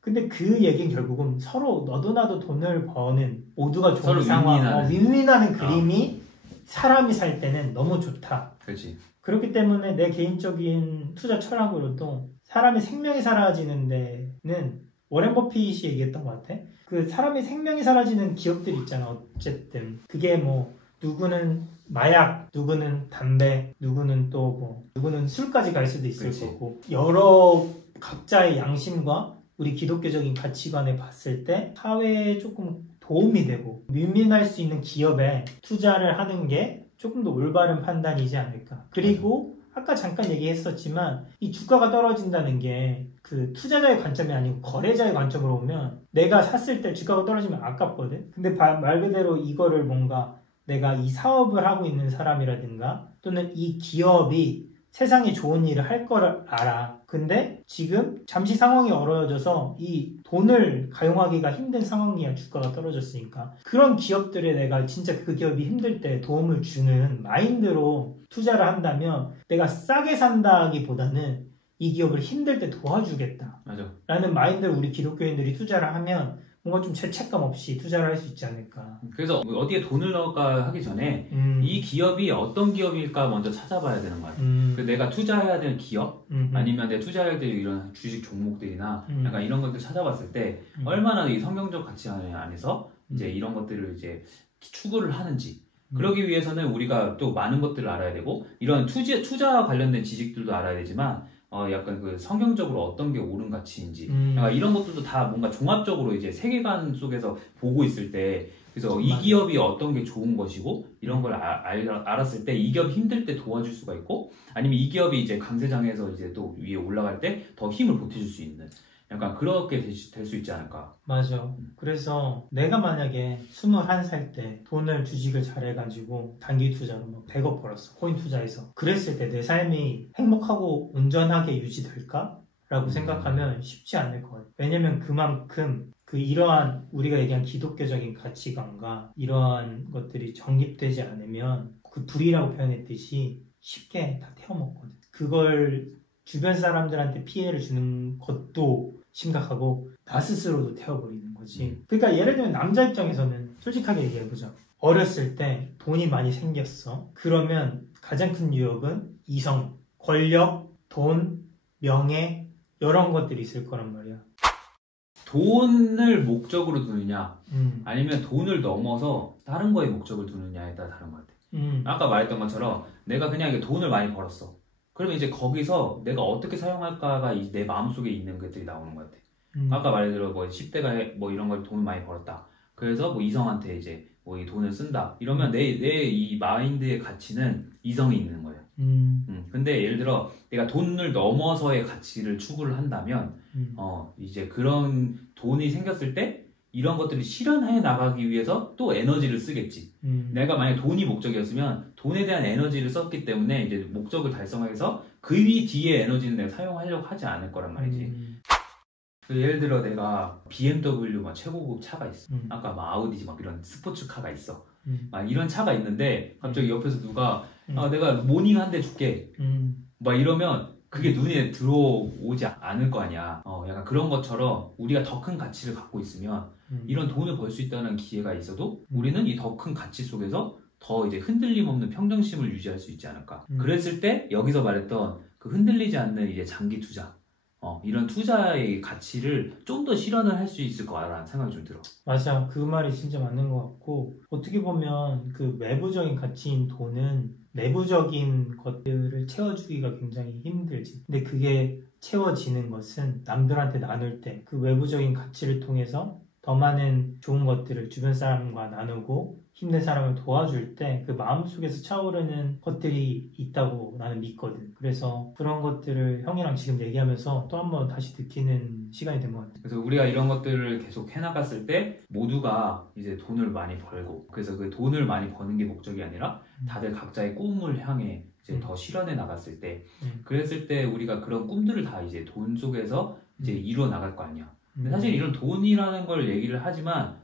근데 그 얘기는 결국은 서로 너도 나도 돈을 버는 모두가 좋은 상황, 윈윈하는 그림이 사람이 살 때는 너무 좋다. 그렇지. 그렇기 때문에 내 개인적인 투자 철학으로도 사람의 생명이 사라지는 데는 워렌 버핏이 얘기했던 것 같아. 그 사람의 생명이 사라지는 기업들 있잖아. 어쨌든 그게 뭐 누구는 마약, 누구는 담배, 누구는 또 뭐 누구는 술까지 갈 수도 있을 그치. 거고, 여러 각자의 양심과 우리 기독교적인 가치관에 봤을 때 사회에 조금 도움이 되고 윈윈할 수 있는 기업에 투자를 하는 게 조금 더 올바른 판단이지 않을까. 그리고 아까 잠깐 얘기했었지만 이 주가가 떨어진다는 게 그 투자자의 관점이 아니고 거래자의 관점으로 보면 내가 샀을 때 주가가 떨어지면 아깝거든. 근데 말 그대로 이거를 뭔가 내가 이 사업을 하고 있는 사람이라든가 또는 이 기업이 세상에 좋은 일을 할 거를 알아. 근데 지금 잠시 상황이 어려워져서 이 돈을 가용하기가 힘든 상황이야. 주가가 떨어졌으니까. 그런 기업들에 내가 진짜 그 기업이 힘들 때 도움을 주는 마인드로 투자를 한다면 내가 싸게 산다기보다는 이 기업을 힘들 때 도와주겠다. 맞아. 라는 마인드로 우리 기독교인들이 투자를 하면 뭔가 좀 죄책감 없이 투자를 할 수 있지 않을까. 그래서 어디에 돈을 넣을까 하기 전에 이 기업이 어떤 기업일까 먼저 찾아봐야 되는 거 같아요. 내가 투자해야 되는 기업 아니면 내가 투자해야 될 이런 주식 종목들이나 약간 이런 것들 찾아봤을 때 얼마나 이 성경적 가치 안에서 이제 이런 것들을 이제 추구를 하는지. 그러기 위해서는 우리가 또 많은 것들을 알아야 되고 이런 투자 관련된 지식들도 알아야 되지만 약간 그 성경적으로 어떤 게 옳은 가치인지 약간 이런 것들도 다 뭔가 종합적으로 이제 세계관 속에서 보고 있을 때 그래서 이 기업이 어떤 게 좋은 것이고 이런 걸 알았을 때 이 기업 힘들 때 도와줄 수가 있고 아니면 이 기업이 이제 강세장에서 이제 또 위에 올라갈 때 더 힘을 보태줄 수 있는 약간 그렇게 될 수 있지 않을까. 맞아. 그래서 내가 만약에 21살 때 돈을 주식을 잘해가지고 단기 투자로 뭐 100억 벌었어. 코인 투자해서. 그랬을 때 내 삶이 행복하고 온전하게 유지될까? 라고 생각하면 쉽지 않을 것 같아요. 왜냐면 그만큼 이러한 우리가 얘기한 기독교적인 가치관과 이러한 것들이 정립되지 않으면 그 불이라고 표현했듯이 쉽게 다 태워먹거든. 그걸 주변 사람들한테 피해를 주는 것도 심각하고 나 스스로도 태워버리는 거지. 그러니까 예를 들면 남자 입장에서는 솔직하게 얘기해보자. 어렸을 때 돈이 많이 생겼어. 그러면 가장 큰 유혹은 이성, 권력, 돈, 명예 이런 것들이 있을 거란 말이야. 돈을 목적으로 두느냐 아니면 돈을 넘어서 다른 거에 목적을 두느냐에 따라 다른 것 같아. 아까 말했던 것처럼 내가 그냥 돈을 많이 벌었어. 그러면 이제 거기서 내가 어떻게 사용할까가 내 마음속에 있는 것들이 나오는 것 같아. 아까 말대로 뭐 10대가 뭐 이런 걸 돈을 많이 벌었다. 그래서 뭐 이성한테 이제 뭐 이 돈을 쓴다. 이러면 내 이 마인드의 가치는 이성이 있는 거예요. 근데 예를 들어 내가 돈을 넘어서의 가치를 추구를 한다면 이제 그런 돈이 생겼을 때 이런 것들을 실현해 나가기 위해서 또 에너지를 쓰겠지. 내가 만약 돈이 목적이었으면 돈에 대한 에너지를 썼기 때문에 이제 목적을 달성하기 위해서 그 뒤에 에너지는 내가 사용하려고 하지 않을 거란 말이지. 예를 들어 내가 BMW 막 최고급 차가 있어. 아까 막 아우디 막 이런 스포츠카가 있어. 막 이런 차가 있는데 갑자기 옆에서 누가 내가 모닝 한 대 줄게. 막 이러면 그게 눈에 들어오지 않을 거 아니야. 약간 그런 것처럼 우리가 더 큰 가치를 갖고 있으면 이런 돈을 벌 수 있다는 기회가 있어도 우리는 이 더 큰 가치 속에서 더 이제 흔들림 없는 평정심을 유지할 수 있지 않을까. 그랬을 때 여기서 말했던 그 흔들리지 않는 이제 장기 투자 이런 투자의 가치를 좀 더 실현을 할 수 있을 거라는 생각이 좀 들어. 맞아. 그 말이 진짜 맞는 것 같고 어떻게 보면 그 외부적인 가치인 돈은 내부적인 것들을 채워주기가 굉장히 힘들지. 근데 그게 채워지는 것은 남들한테 나눌 때 그 외부적인 가치를 통해서 더 많은 좋은 것들을 주변 사람과 나누고 힘든 사람을 도와줄 때 그 마음속에서 차오르는 것들이 있다고 나는 믿거든. 그래서 그런 것들을 형이랑 지금 얘기하면서 또 한 번 다시 느끼는 시간이 된 것 같아. 그래서 우리가 이런 것들을 계속 해나갔을 때 모두가 이제 돈을 많이 벌고 그래서 그 돈을 많이 버는 게 목적이 아니라 다들 각자의 꿈을 향해 이제 더 실현해 나갔을 때 그랬을 때 우리가 그런 꿈들을 다 이제 돈 속에서 이제 이루어 나갈 거 아니야. 근데 사실 이런 돈이라는 걸 얘기를 하지만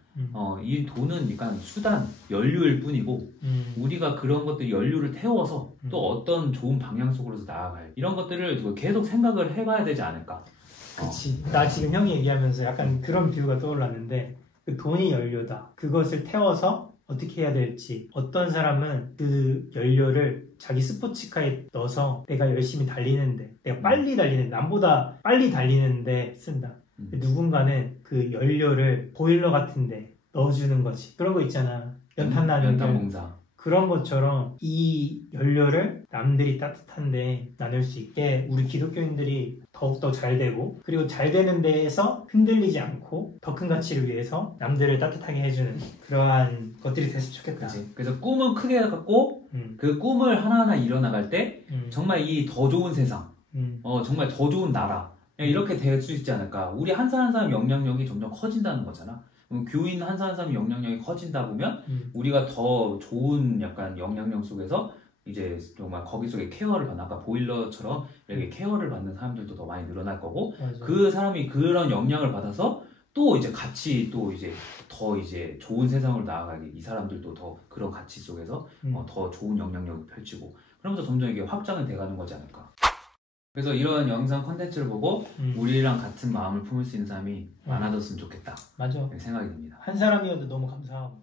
이 돈은 약간 수단, 연료일 뿐이고 우리가 그런 것들 연료를 태워서 또 어떤 좋은 방향 속으로서 나아갈 이런 것들을 계속 생각을 해봐야 되지 않을까. 그치. 나 지금 형이 얘기하면서 약간 그런 비유가 떠올랐는데 그 돈이 연료다. 그것을 태워서 어떻게 해야 될지 어떤 사람은 그 연료를 자기 스포츠카에 넣어서 내가 열심히 달리는데 내가 빨리 달리는 남보다 빨리 달리는데 쓴다. 누군가는 그 연료를 보일러 같은데 넣어주는 거지. 그런 거 있잖아. 연탄 나는 연탄공사. 그런 것처럼 이 연료를 남들이 따뜻한데 나눌 수 있게 우리 기독교인들이 더욱더 잘 되고 그리고 잘 되는 데에서 흔들리지 않고 더 큰 가치를 위해서 남들을 따뜻하게 해주는 그러한 것들이 됐으면 좋겠다. 그치. 그래서 꿈은 크게 갖고 그 꿈을 하나하나 이뤄나갈 때 정말 이 더 좋은 세상 정말 더 좋은 나라 이렇게 될 수 있지 않을까. 우리 한 사람 한 사람 영향력이 점점 커진다는 거잖아. 교인 한 사람 한 사람 영향력이 커진다 보면 우리가 더 좋은 약간 영향력 속에서 이제 정말 거기 속에 케어를 받는 아까 보일러처럼 이렇게 케어를 받는 사람들도 더 많이 늘어날 거고 맞아. 그 사람이 그런 영향을 받아서 또 이제 같이 또 이제 더 이제 좋은 세상으로 나아가게 이 사람들도 더 그런 가치 속에서 더 좋은 영향력을 펼치고 그러면서 점점 이게 확장이 돼가는 거지 않을까. 그래서 이런 영상 콘텐츠를 보고 우리랑 같은 마음을 품을 수 있는 사람이 많아졌으면 좋겠다. 맞아. 생각이 듭니다. 한 사람이어도 너무 감사하고.